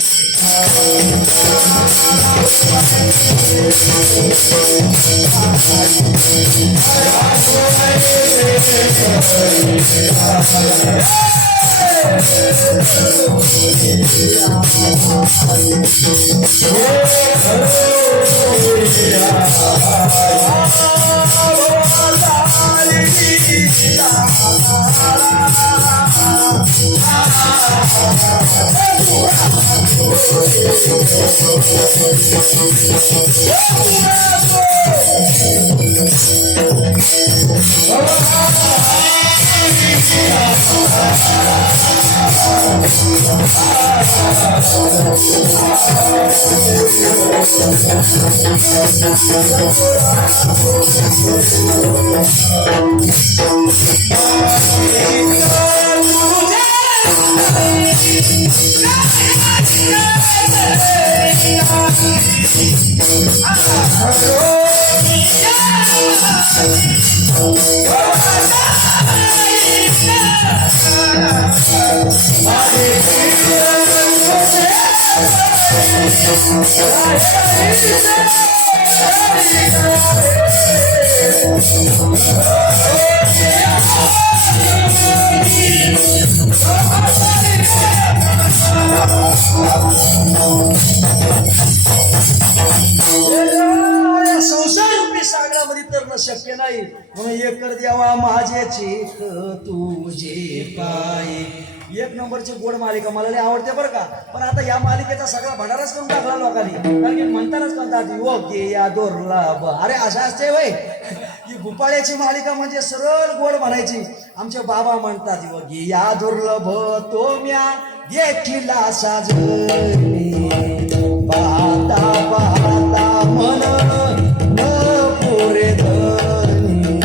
शक्य नाही. म्हणून एक कर द्यावा माझे चित्त तुझे पाय. एक नंबरची गोड मालिका मला लई आवडते बरं का. पण आता या मालिकेचा सगळा भंडाराच करून टाकला लोकांनी, कारण की म्हणतानाच म्हणतात ओके या दुर्लभ. अरे अशा असते वय ही भुपाळ्याची मालिका म्हणजे सरळ गोड म्हणायची. आमचे बाबा म्हणतात योगी या दुर्लभ तो म्या देखीला साजली, पाहता पाहता मन न पुरे धनी,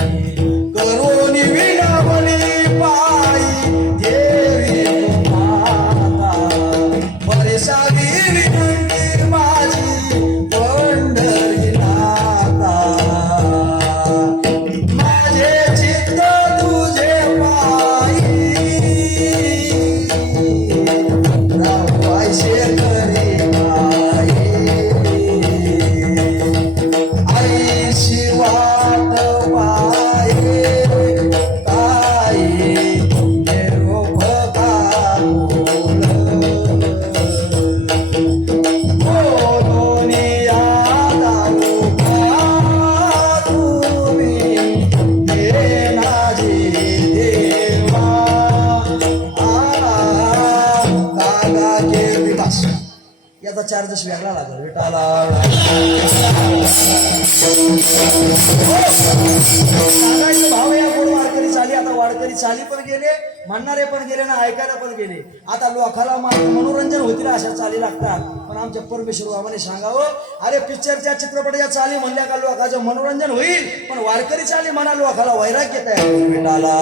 करून विणावली पायी देवी माता, बरेसावी विनंती माझी पंढरी नाथा, माझे चित्त तुझे पायी रावायचे करी चार्जेस वेगळा लागेल विटाला सांगायचं भाव या गोड वारकरी चाली आता वारकरी चाली पण गेले म्हणणारे पण गेले ना ऐकायला पण गेले आता लोकाला मनोरंजन होतील अशा चाली लागतात पण आमच्या परमेश्वर बाबाने सांगावं अरे पिक्चरच्या चित्रपटाच्या चाली म्हणल्या का लोकांचं मनोरंजन होईल पण वारकरी चाली म्हणा लोकाला वैराग्य तयार होईल विटाला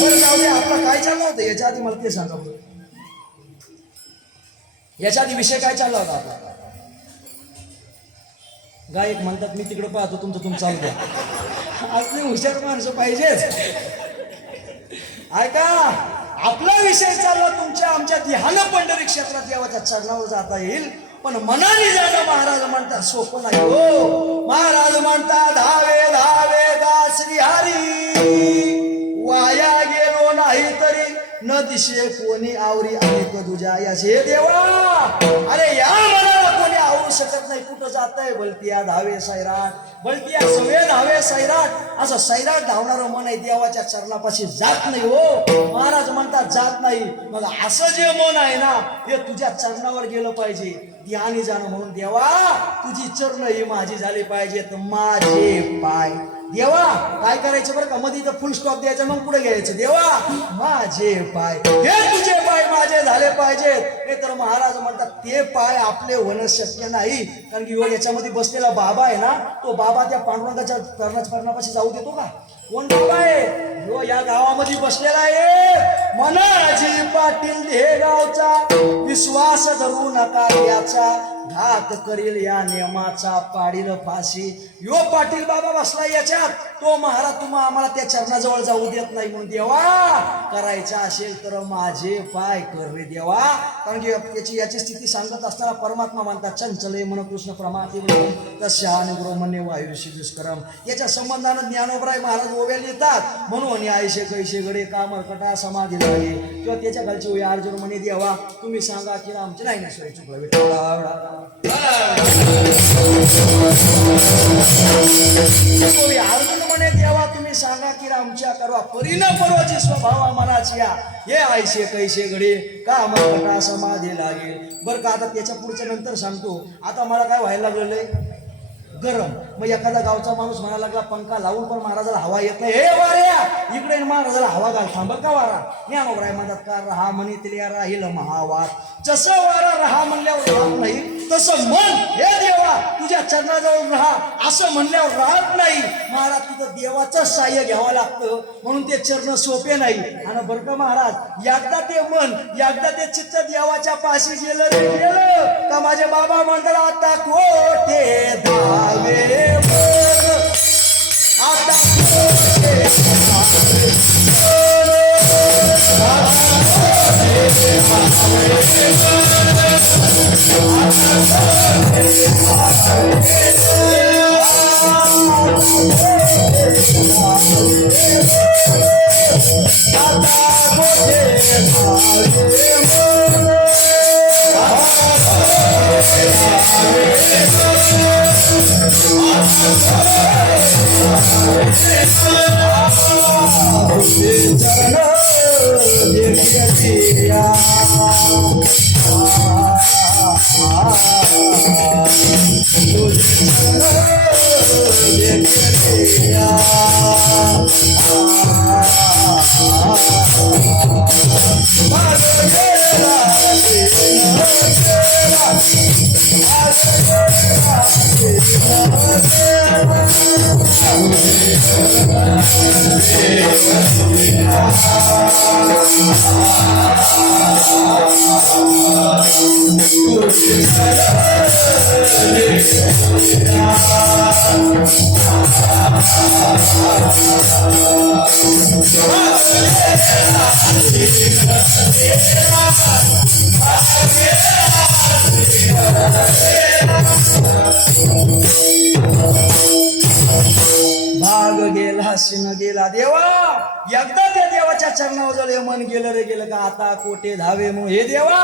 बरं जाऊ दे आपला काय चाललं होतं याच्या आधी मला ते सांगा बरं याच्या आधी विषय काय चालला होता आपला गायक म्हणतात मी तिकडे पाहतो तुमचं चालू द्या आपली हुशार माणसं पाहिजेच ऐका आपला विषय चालला तुमच्या आमच्या ध्यान पंढरी क्षेत्रात देवाच्या चरणावर जाता येईल पण मनाने जाणं महाराज म्हणतात सोपं नाही हो महाराज म्हणतात धावे धावे गा श्रीहरी वाया गेलो नाही तरी न दिशे कोणी आवरी अनेक तुझ्या याचे देवा अरे या मनाला कोणी आवरू शकत नाही कुठं जातंय बलतिया धावे सैराट बलतिया सवे धावे सैराट असं सैराट धावणारं मन आहे देवाच्या चरणापाशी जात नाही हो महाराज म्हणतात जात नाही मग असं जे मन आहे ना हे तुझ्या चरणावर गेलं पाहिजे ध्यानी जाणं म्हणून देवा तुझी चरण ही माझी झाली पाहिजेत माझे पाय देवा काय करायचं बरं का मध्ये इथं फुल स्टॉप द्यायचं मग पुढे घ्यायचं देवा माझे पाय हे तुझे पाय माझे झाले पाहिजेत हे तर महाराज म्हणतात ते पाय आपले होणं शक्य नाही कारण की याच्यामध्ये बसलेला बाबा आहे ना तो बाबा त्या पांडुरंगाच्या कर्णापाशी जाऊ देतो का कोण बाबा आहे यो या गावामध्ये बसलेला आहे मनाजी पाटील हे गावचा विश्वास धरू नका याचा घात करील या नियमाचा पाडील फाशी यो पाटील बाबा बसला याच्यात तो महाराज तुम्हा आम्हाला त्या चरणाजवळ जाऊ देत नाही म्हणून देवा करायचा असेल तर माझे पाय कर रे देवा कारण की याची स्थिती सांगत असताना परमात्मा म्हणतात चंचले मन कृष्ण प्रमाती तस्या अनुग्रह वायुष्य दुष्करम याच्या संबंधानं ज्ञानोबराय महाराज ओव्याला येतात म्हणून आयशे कैशे गडे कामरकटा समाधी लागे किंवा त्याच्या खालची ओवी अर्जुन म्हणे देवा तुम्ही सांगा की आमचे नाही ना सोय चुकलं विठ्ठला अर्जुन म्हणे देवा तुम्ही सांगा की आमच्या करवा परीन पर्वाची स्वभावा मनाची हे आयशे कैशे घडे का मरकटा समाधी लागेल बरं का आता त्याच्या पुढच्या नंतर सांगतो आता मला काय व्हायला लागलेलं आहे गरम मग एखादा गावचा माणूस म्हणायला लागला पंखा लावून पण महाराजाला हवा येत नाही हे वाऱ्या इकडे महाराजाला हवा घाल थांबल का वारा ज्ञानोबराय म्हणतात का रहा म्हणे तिला राहील महावार जसं वारा रहा म्हणल्यावर राहत नाही तसं मन हे देवा तुझ्या चरणाजवळ राहा असं म्हणल्यावर राहत नाही महाराज तिथं देवाचं साह्य घ्यावं लागतं म्हणून ते चरण सोपे नाही आणि बरं का महाराज एकदा ते मन एकदा ते चित्त देवाच्या पाशी गेलं रे गेलं का माझे बाबा म्हणतात आता कोठे धावे आता भाग गेला शिन गेला देवा एकदा त्या देवाच्या चरणावर मन गेलं रे गेलं का आता कोठे धावे मग हे देवा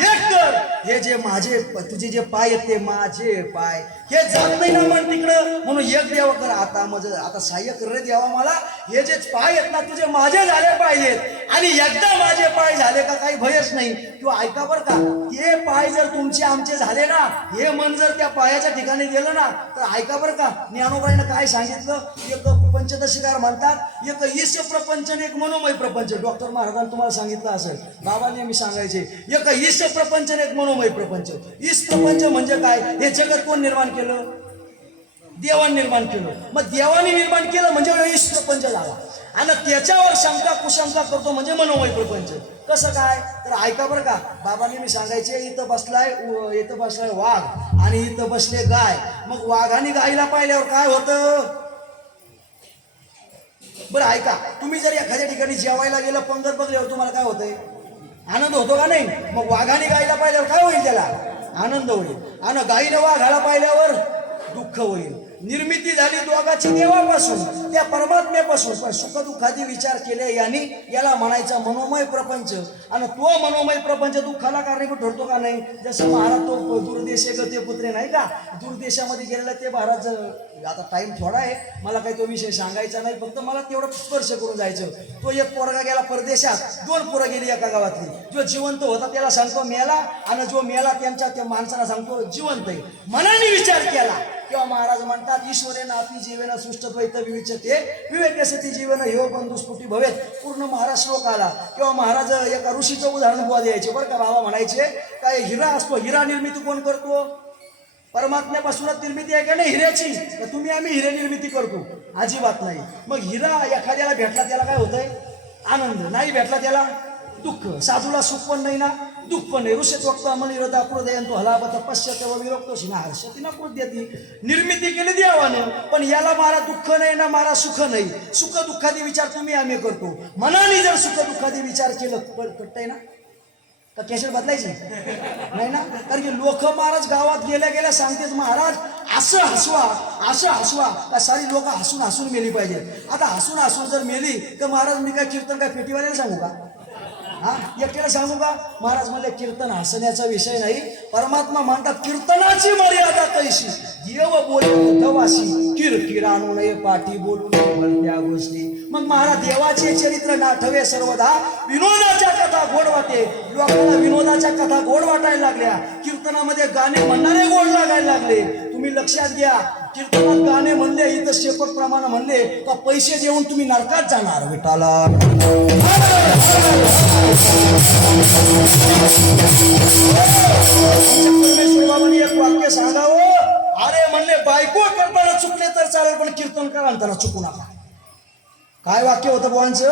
एक कर हे जे माझे तुझे जे पाय आहेत ते माझे पाय हे जात नाही ना मन तिकडं म्हणून एक देवा कर आता माझं आता सहाय्य कर रे देवा मला हे जे पाय आहेत ना तुझे माझे झाले पाहिजेत आणि एकदा माझे पाय झाले का काही भयच नाही. किंवा ऐका बरं का, ते पाय जर तुमचे आमचे झाले ना, हे मन जर त्या पायाच्या ठिकाणी गेलं ना, तर ऐका बरं का, ज्ञानोबाईनं काय सांगितलं, एक पंचदशीकार म्हणतात, एक ईश प्रपंच आणि एक मनोमय प्रपंच. डॉक्टर महाराजांनी तुम्हाला सांगितलं असेल, बाबा नेहमी सांगायचे, एक ईश प्रपंच आणि एक मनोमय प्रपंच. ईश प्रपंच म्हणजे काय, हे जगत कोण निर्माण केलं? देवाने निर्माण केलं. मग देवाने निर्माण केलं म्हणजे ईश प्रपंच झाला. आणि त्याच्यावर शंका कुशंका करतो म्हणजे मनोमय प्रपंच. कसं काय, तर ऐका बरं का, बाबांनी मी सांगायचे, इथं बसलाय वाघ आणि इथं बसले गाय. मग वाघाने गायला पाहिल्यावर काय होतं? बरं ऐका, तुम्ही जर एखाद्या ठिकाणी जेवायला गेलं, पंगत बघल्यावर तुम्हाला काय होतंय? आनंद होतो का नाही? मग वाघाने गायला पाहिल्यावर काय होईल? त्याला आनंद होईल. आणि गायीने वाघाला पाहिल्यावर दुःख होईल. निर्मिती झाली दोघाची देवापासून, त्या परमात्म्यापासून. पण सुखदुःखादी विचार केले याला म्हणायचा मनोमय प्रपंच. आणि तो मनोमय प्रपंच दुःखाला कारणीभूत ठरतो का नाही? जसं महाराज तो दुर्देशे गते पुत्रे नाही का, दुर्देशामध्ये गेलेला ते महाराज. आता टाइम थोडा आहे, मला काही तो विषय सांगायचा नाही, फक्त मला तेवढं स्पर्श करून जायचं. तो एक पोरगा गेला परदेशात, 2 पोरं गेली एका गावातली. जो जिवंत होता त्याला सांगतो मेला, आणि जो मेला त्या माणसाला सांगतो जिवंत आहे. मनाने विचार केला किंवा महाराज म्हणतात, ईश्वरे नापी जीवेन सृष्टद्वैत विविचते विवेकसती जीवन ह्यो बंधुस्फुटी भवेत. पूर्ण महाराज श्लोक आला. किंवा महाराज एका ऋषीचं उदाहरण बुवा द्यायचे बरं का. बाबा म्हणायचे, काय हिरा असतो, हिरा निर्मिती कोण करतो? परमात्म्यापासूनच निर्मिती आहे का नाही हिऱ्याची? तर तुम्ही आम्ही हिरे निर्मिती करतो? अजिबात नाही. मग हिरा एखाद्याला भेटला त्याला काय होतंय? आनंद. नाही भेटला त्याला दुःख. साधूला सुख पण नाही ना दुःख पण नाही. ऋषेत वक्त अमलिरदा कृदयंतो हलाबत पश्यते व विरक्तोशी ना हर्षती ना कृद्यती. निर्मिती केली देवानं, पण याला मारा दुःख नाही ना मारा सुख नाही. सुख दुःखादी विचार तुम्ही आम्ही करतो. मनाने जर सुख दुःखादी विचार केलं पटतंय ना? का कॅसेट बदलायची नाही ना? कारण की लोक महाराज गावात गेल्या सांगतेच, महाराज असं हसवा का सारी लोक हसून मेली पाहिजे. आता हसून जर मेली तर महाराज मी काय कीर्तन काय पेटीवाल्याला सांगू का? हा, एकट्याला सांगू का? महाराज म्हणले कीर्तन हसण्याचा विषय नाही. परमात्मा म्हणतात कीर्तनाची मर्यादा कैशी, देव बोले उद्धवाशी, किरकिरानू नये पाठी बोलू नये त्या गोष्टी. मग महाराज देवाचे चरित्र नाठवे सर्वदा, विनोदाच्या कथा गोड वाटे. लोकांना विनोदाच्या कथा गोड वाटायला लागल्या, कीर्तनामध्ये गाणे म्हणणारे गोड लागायला लागले. तुम्ही लक्षात घ्या, कीर्तनात गाणे म्हणले, इथं शेपट प्रमाण म्हणले का पैसे देऊन तुम्ही नरकात जाणार. विठाला परमेश्वर बाबांनी एक वाक्य सांगावं, अरे म्हणले बायको करताना चुकले तर चालेल, पण कीर्तन करताना चुकू नका. काय वाक्य होतं बुवांचं?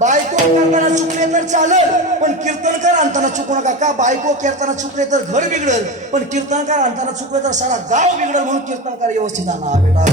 बायको करताना चुकले तर चालेल, पण कीर्तनकार आणताना चुकू नका. का? बायको करताना चुकले तर घर बिघडेल, पण कीर्तनकार आणताना चुकले तर सारा गाव बिघडेल. म्हणून कीर्तनकार व्यवस्थित आणा बेटा.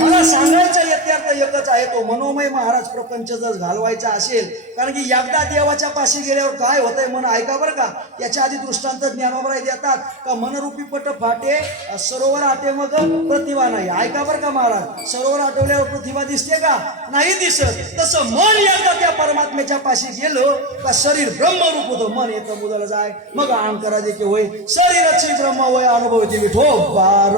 मला सांगायचं यत्यार्थ एकच आहे, तो मनोमय महाराज प्रपंच जर घालवायचा असेल, कारण की एकदा देवाच्या पाशी गेल्यावर काय होतंय मन ऐका बरं का. याच्या आधी दृष्टांत ज्ञानोबराय देतात का, मनरूपी पट फाटे सरोवर आटे मग प्रतिभा नाही. ऐका बरं का महाराज, सरोवर आटवल्यावर प्रतिभा दिसते का? नाही दिसत. तसं मन एकदा त्या परमात्म्याच्या पाशी गेलो का शरीर ब्रह्मरूप होतं. मन येतं मुदल जाय मग अहंकारा देखील होय, शरीराची ब्रह्म वय अनुभव देवी ठो बार.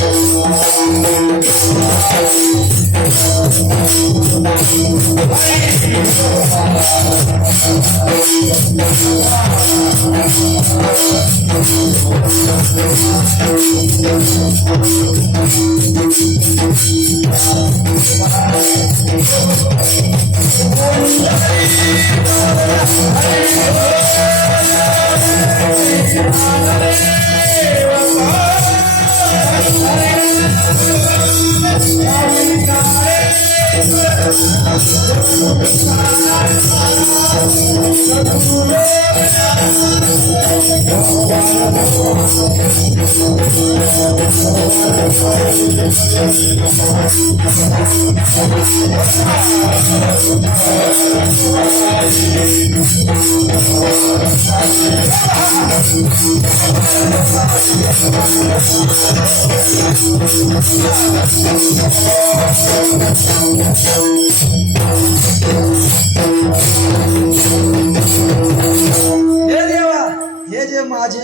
हे देवा, हे जे माझे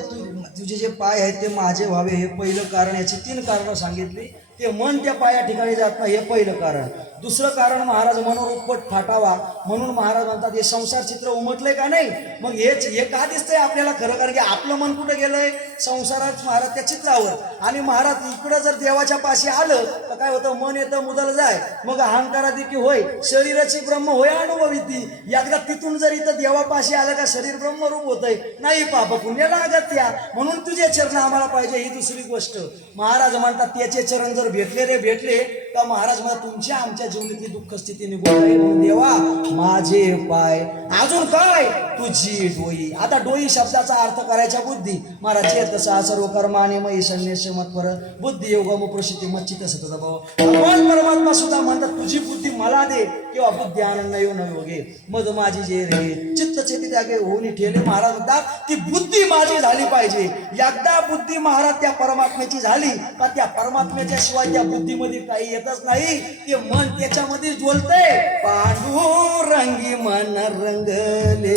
तुझे जे पाय आहेत ते माझे व्हावे हे पहिलं कारण. याची 3 कारणं सांगितली. ते मन त्या पाया ठिकाणी जात नाही हे पहिलं कारण. दुसरं कारण महाराज मनोर उपट फाटावा म्हणून महाराज म्हणतात हे संसार चित्र उमटलंय का नाही. मग हे का दिसतंय आपल्याला खरं, कारण की आपलं मन कुठं गेलंय संसारात महाराज त्या चित्रावर. आणि महाराज इकडं जर देवाच्या पाशी आलं तर काय होतं, मन येतं मुदल जाय, मग अहंकारादी की होय शरीराची ब्रह्म होय अनुभवी ती. एकदा तिथून जर इथं देवापाशी आलं का शरीर ब्रह्मरूप होतंय नाही, पाप पुण्य लागत त्या. म्हणून तुझे चरण आम्हाला पाहिजे. ही दुसरी गोष्ट महाराज म्हणतात त्याचे चरण जर भेटले का महाराज म्हणतात तुमच्या आमच्या जीवनातली दुःख स्थिती निघून जाईल. म्हणून देवा माझे पाय, अजून काय तुझी डोई. आता डोई शब्दाचा अर्थ करायचा बुद्धी. महाराज चेतसा सर्व कर्माने मयी संन्यास मत्पर बुद्धी योग प्रसिद्धी मच्चित सतत भाव. भगवान परमात्मा सुद्धा म्हणतात तुझी बुद्धी मला दे किंवा बुद्धी आनंद येऊन योगे मध माझी जे रे चित्त चेती त्यागे होऊन ठेले. महाराज म्हणतात ती बुद्धी माझी झाली पाहिजे. एकदा बुद्धी महाराज त्या परमात्म्याची झाली का त्या परमात्म्याच्या शिवाय त्या बुद्धीमध्ये काही येतच नाही. ते मन त्याच्यामध्ये ज्वलतंय. पांडुरंगी मन रंगले,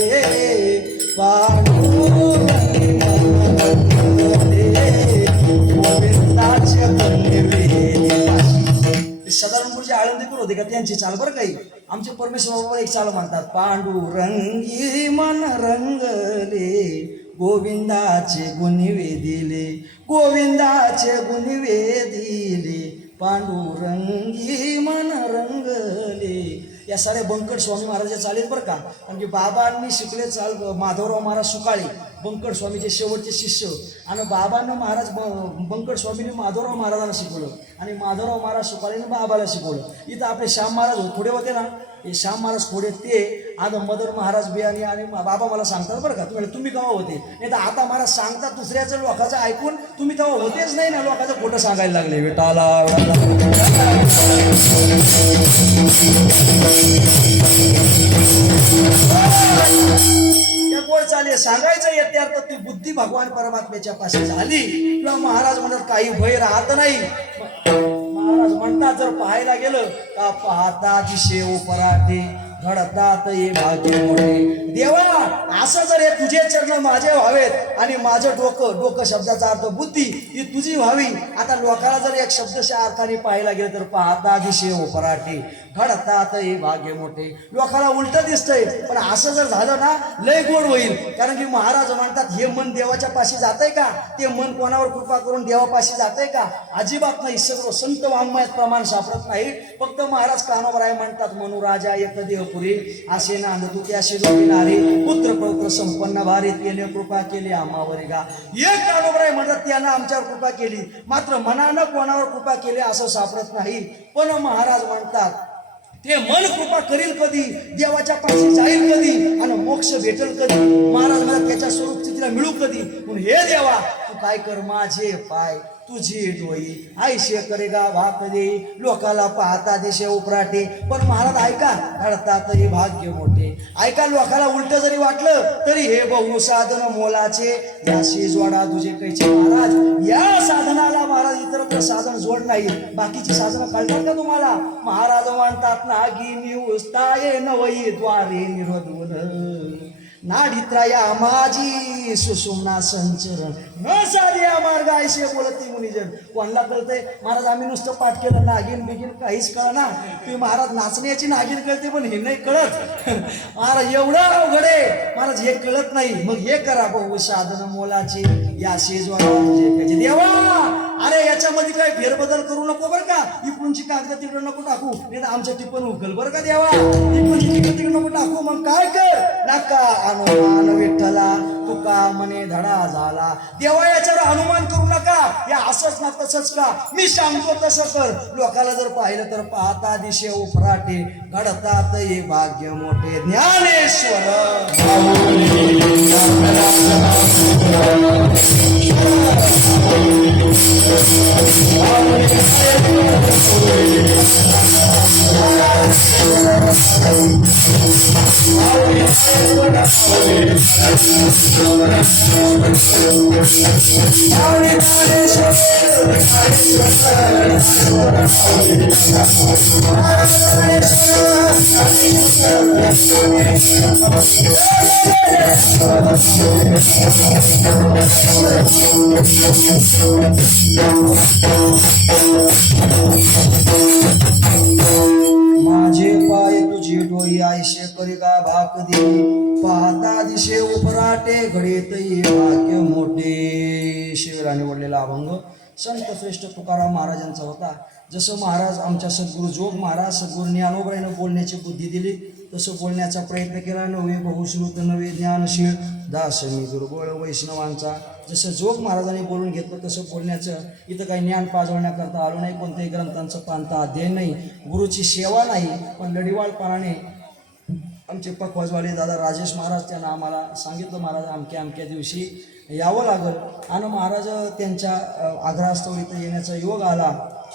पांडुरंगी मन रंगले, गोविंदाचे सदानपूरचे आळंदीकर होते का त्यांची चाल बरं काही. आमचे परमेश्वर बाबा एक चाल म्हणतात. पांडुरंगी मन रंगले, गोविंदाचे गुणवे दिले, गोविंदाचे गुणवे दिले, पांडुरंगी मन रंगले. या सारे बंकट स्वामी महाराज चालेत बरं का. कारण की बाबांनी शिकले चाल माधवराव महाराज सुकाळे बंकट स्वामीचे शेवटचे शिष्य. आणि बाबांना महाराज बंकट स्वामीने माधवराव महाराजांना शिकवलं आणि माधवराव महाराज सुकाळेने बाबाला शिकवलं. इथं आपले श्याम महाराज थोडे होते ना, हे श्याम महाराज थोडे ते आज मदर महाराज बियाणी आणि बाबा मला सांगतात बरं का. तुम्ही केव्हा होते नाही तर आता महाराज सांगतात दुसऱ्याचं लोकांचं ऐकून तुम्ही तेव्हा होतेच नाही ना, लोकांचं खोटं सांगायला लागले. विटाला त्या गोड चाले सांगायचं येत्यार्थ ती बुद्धी भगवान परमात्म्याच्या पाशी झाली किंवा महाराज म्हणतात काही भय राहत नाही. महाराज म्हणतात जर पाहायला गेलं का पाहता दिशे पराठे घडतात ये भाग्य मोठे. देवा असं जर हे तुझे चरण माझे व्हावेत आणि माझं डोकं शब्दाचा अर्थ बुद्धी ही तुझी व्हावी. आता लोकाला जर एक शब्दशा अर्थाने पाहायला गेलं तर पाहता दिशे पराठे घडतात हे भाग्य मोठे. लोकाला उलट दिसतंय पण असं जर झालं ना लय गोड होईल. कारण की महाराज म्हणतात हे मन देवाच्या पाशी जातंय का, ते मन कोणावर कृपा करून देवापाशी जातंय का, अजिबात नाही. सगळं संत वाङ्मयात प्रमाण सापडत नाही. फक्त महाराज कानोबराय म्हणतात मनुराजा एक देव पुरी असे नांद तू त्याशी जोडणारे पुत्र पौत्र संपन्न भारी केले कृपा केली आम्हावर गा. एक कानोबराय म्हणतात त्यानं आमच्यावर कृपा केली, मात्र मनानं कोणावर कृपा केली असं सापडत नाही. पण महाराज म्हणतात ते मन कृपा करील कधी, देवाच्या पाशी जाईल कधी आणि मोक्ष भेटेल कधी. महाराज म्हणतात त्याच्या स्वरूप स्थितीला मिळू कधी. म्हणून हे देवा तू काय कर माझे पाय तुझी डोई आयशे करेगा भात दे लोकाला पाहता दिशे उपराटे. पण महाराज ऐका घडतात हे भाग्य मोठे. ऐका लोकाला उलट जरी वाटलं तरी हे बहु साधन मोलाचे याशी जोडा तुझे कैचे. महाराज या साधनाला महाराज इतरत्र साधन जोड नाही. बाकीची साधनं कळतात का तुम्हाला. महाराज म्हणतात नागिनी उस्ताये नवई द्वारे निरोधून नाडित्राया माझी सुषुम्ना संचरण न साधिया मार्ग आयशे बोलती मुनिजन. कोणाला कळतंय महाराज आम्ही नुसतं पाठ केलं नागिन बिगिन काहीच कळ ना. तुम्ही महाराज नाचण्याची नागिन कळते पण हे नाही कळत. महाराज एवढं अवघड आहे महाराज हे कळत नाही. मग हे करा भाऊ साधन मोलाचे या शेजवाला तुझे कधी देवा. अरे याच्यामध्ये काही फेरबदल करू नको बरं का. इकडूनची कागद तिकडं नको टाकू नाही तर आमच्या टिपण उकल बरं का देवा. इकडूनची तिकडे नको टाकू. मग काय कर नका अनुमान विठ्ठला तुका मने धडा झाला. देवा याच्यावर अनुमान करू नका. हे असंच ना तसंच का मी सांगतो तसं कर. लोकाला जर पाहिलं तर पाहता दिशे उफराटे घडतात हे भाग्य मोठे ज्ञानेश्वर. माझे पाय तुझे डोई आयशे करी का भाक दे पाहता दिशे उपराटे घडीत ये भाग्य मोठे. शिवराने वडलेला अभंग संत श्रेष्ठ तुकाराम महाराजांचा होता. जसं महाराज आमच्या सद्गुरू जोग महाराज सद्गुरू ज्ञानोबराईनं बोलण्याची बुद्धी दिली तसं बोलण्याचा प्रयत्न केला. नवे बहुश्रुत नवे ज्ञानशील दास मी दुर्बळ वैष्णवांचा. जसं जोग महाराजांनी बोलून घेतलं तसं बोलण्याचं. इथं काही ज्ञान पाजवण्याकरता आलो नाही. कोणत्याही ग्रंथांचं पांता अध्ययन नाही. गुरुची सेवा नाही. पण लढीवाळपणाने आमचे पखवाजवाले दादा राजेश महाराज त्यांना आम्हाला सांगितलं महाराज अमक्या अमक्या दिवशी यावं लागल. आणि महाराज त्यांच्या आग्रहास्तव इथं येण्याचा योग आला.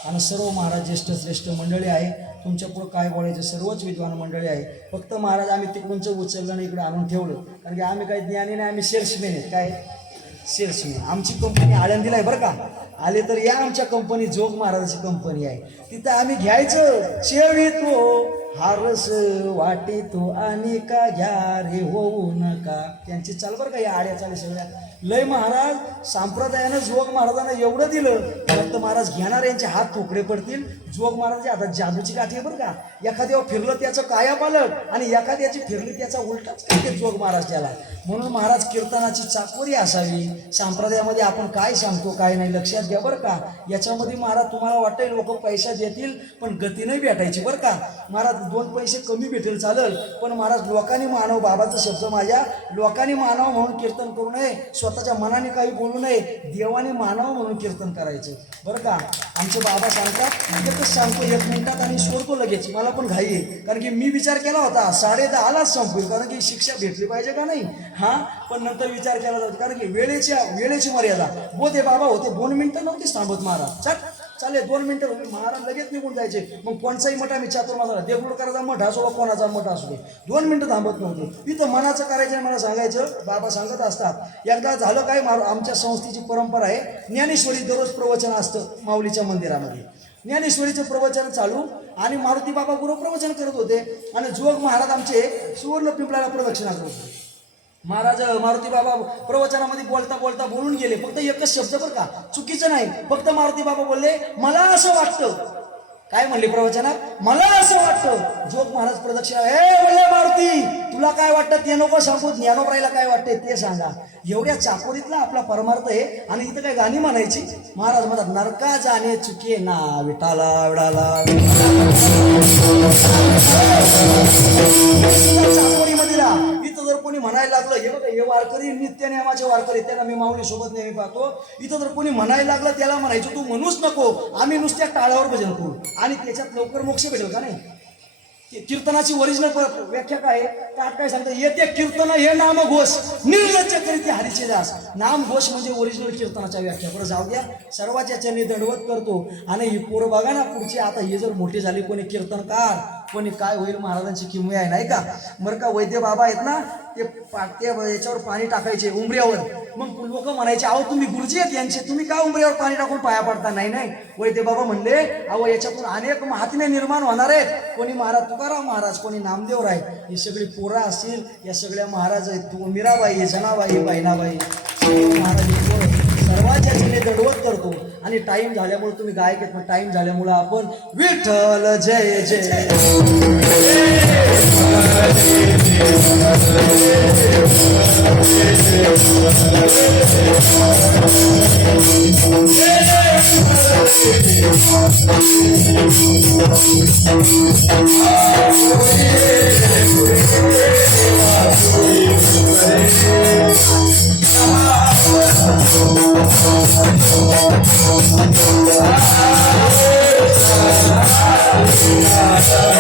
आणि सर्व महाराज ज्येष्ठ श्रेष्ठ मंडळी आहे. तुमच्या पुढं काय बोलायचे सर्वच विद्वान मंडळी आहे. फक्त महाराज आम्ही तिकडूनचं उचललं आणि इकडे आणून ठेवलं. कारण की आम्ही काही ज्ञानी नाही. आम्ही सेल्समॅन आहेत. काय सेल्समॅन. आमची कंपनी आळंदीला आहे बरं का. आले तर या आमच्या कंपनी जोग महाराजाची कंपनी आहे. तिथं आम्ही घ्यायचं शेवितो हारस वाटितो आणि का घ्या रे होऊ नका. त्यांची चाल बरं का या आड्या चाली सगळ्या लय. महाराज संप्रदायानं जोग महाराजांना एवढं दिलं फक्त महाराज घेणाऱ्यांचे हात तुकडे पडतील. जोग महाराज आता जादूची गाठी आहे बरं का. एखाद्यावर फिरलं त्याचं काया पालट आणि एखाद्याची फिरली त्याचा उलटाच करते जोग महाराज त्याला. म्हणून महाराज कीर्तनाची चाकोरी असावी. संप्रदायामध्ये आपण काय सांगतो काय नाही लक्षात घ्या बरं का. याच्यामध्ये महाराज तुम्हाला वाटेल लोक पैसा देतील पण गती नाही भेटायची बरं का. महाराज 2 पैसे कमी भेटेल चालेल पण महाराज लोकांनी मानव बाबाचा शब्द माझ्या लोकांनी मानव म्हणून कीर्तन करू नये. स्वतःच्या मनाने काही बोलू नये. देवाने मानव म्हणून कीर्तन करायचं बरं का. आमचे बाबा सांगतात एकच सांगतो 1 मिनिटात आणि सोडतो लगेच. मला पण घाई आहे कारण की मी विचार केला होता 10:30लाच संपवेल कारण की शिक्षा भेटली पाहिजे का नाही. हां पण नंतर विचार केला जातो कारण की वेळेची मर्यादा. बोधे बाबा होते 2 मिनिटं नव्हतीच थांबत महाराज. चालेल 2 मिनिटं होती महाराज लगेच निघून जायचे. मग कोणचाही मठ आम्ही चातुर माझा देगलूरकरांचा मठ असो कोणाचा मठ असू दे 2 मिनिटं थांबत नव्हते. इथं मनाचं करायचं मला सांगायचं. बाबा सांगत असतात एकदा झालं काय आमच्या संस्थेची परंपरा आहे. ज्ञानेश्वरी दररोज प्रवचन असतं माऊलीच्या मंदिरामध्ये. ज्ञानेश्वरीचं प्रवचन चालू आणि मारुती बाबा गुरु प्रवचन करत होते आणि जोग महाराज आमचे सुवर्ण पिंपळाला प्रदक्षिणा करत होते. महाराज मारुती बाबा प्रवचनामध्ये बोलता बोलता बोलून गेले. फक्त एकच शब्द बरं का चुकीचं नाही. फक्त मारुती बाबा बोलले मला असं वाटतं. काय म्हणले प्रवचनात मला असं वाटतं. जोग महाराज प्रदक्षिणा बोलले मारुती तुला काय वाटतं ते नको सांगू. ज्ञानोबराईला काय वाटते ते सांगा. एवढ्या चाकोरीतला आपला परमार्थ आहे. आणि इथं काय गाणी म्हणायची. महाराज म्हणतात नरका जाणे चुके ना विठाला विडाला चाकोरीमध्ये राहा. इथं जर कोणी म्हणायला लागलं हे बघा हे वारकरी नित्य नियमाचे वारकरी त्यांना मी माऊली सोबत नेहमी पाहतो. इथं जर कोणी म्हणायला लागलं त्याला म्हणायचं तू म्हणूच नको आम्ही नुसत्या टाळ्यावर भजन करू आणि त्याच्यात लवकर मोक्ष भेटेल का नाही. कीर्तनाची ओरिजिनल व्याख्या काय काय सांगतात येते कीर्तन हे नामघोष निर्लज्ज करीत हरीचे दास. नामघोष म्हणजे ओरिजिनल कीर्तनाच्या व्याख्या. बरं जाऊ द्या सर्वाच्या चरणी दंडवत करतो. आणि ही पोरं बघा ना पुढची आता हे जर मोठी झाली कोणी कीर्तनकार कोणी काय होईल महाराजांची किमया आहे नाही का. बरं का वैद्य बाबा आहेत ना ते याच्यावर पाणी टाकायचे उंबऱ्यावर. मग लोक म्हणायचे अहो तुम्ही गुरुजी आहेत यांचे, तुम्ही का उंबऱ्यावर पाणी टाकून पाया पडता. नाही नाही, वैद्य बाबा म्हणले अहो याच्यातून अनेक महात्म्य निर्माण होणार आहेत. कोणी महाराज तुकाराम महाराज, कोणी नामदेव राय, ही सगळी पोरा असतील, या सगळ्या महाराज आहेत. मीराबाई, जनाबाई, बहिणाबाई, महाराज सर्वांच्या जिने दडवत करतो. आणि टाइम झाल्यामुळे तुम्ही गायक आहेत, पण टाइम झाल्यामुळे आपण विठ्ठल जय जय Hare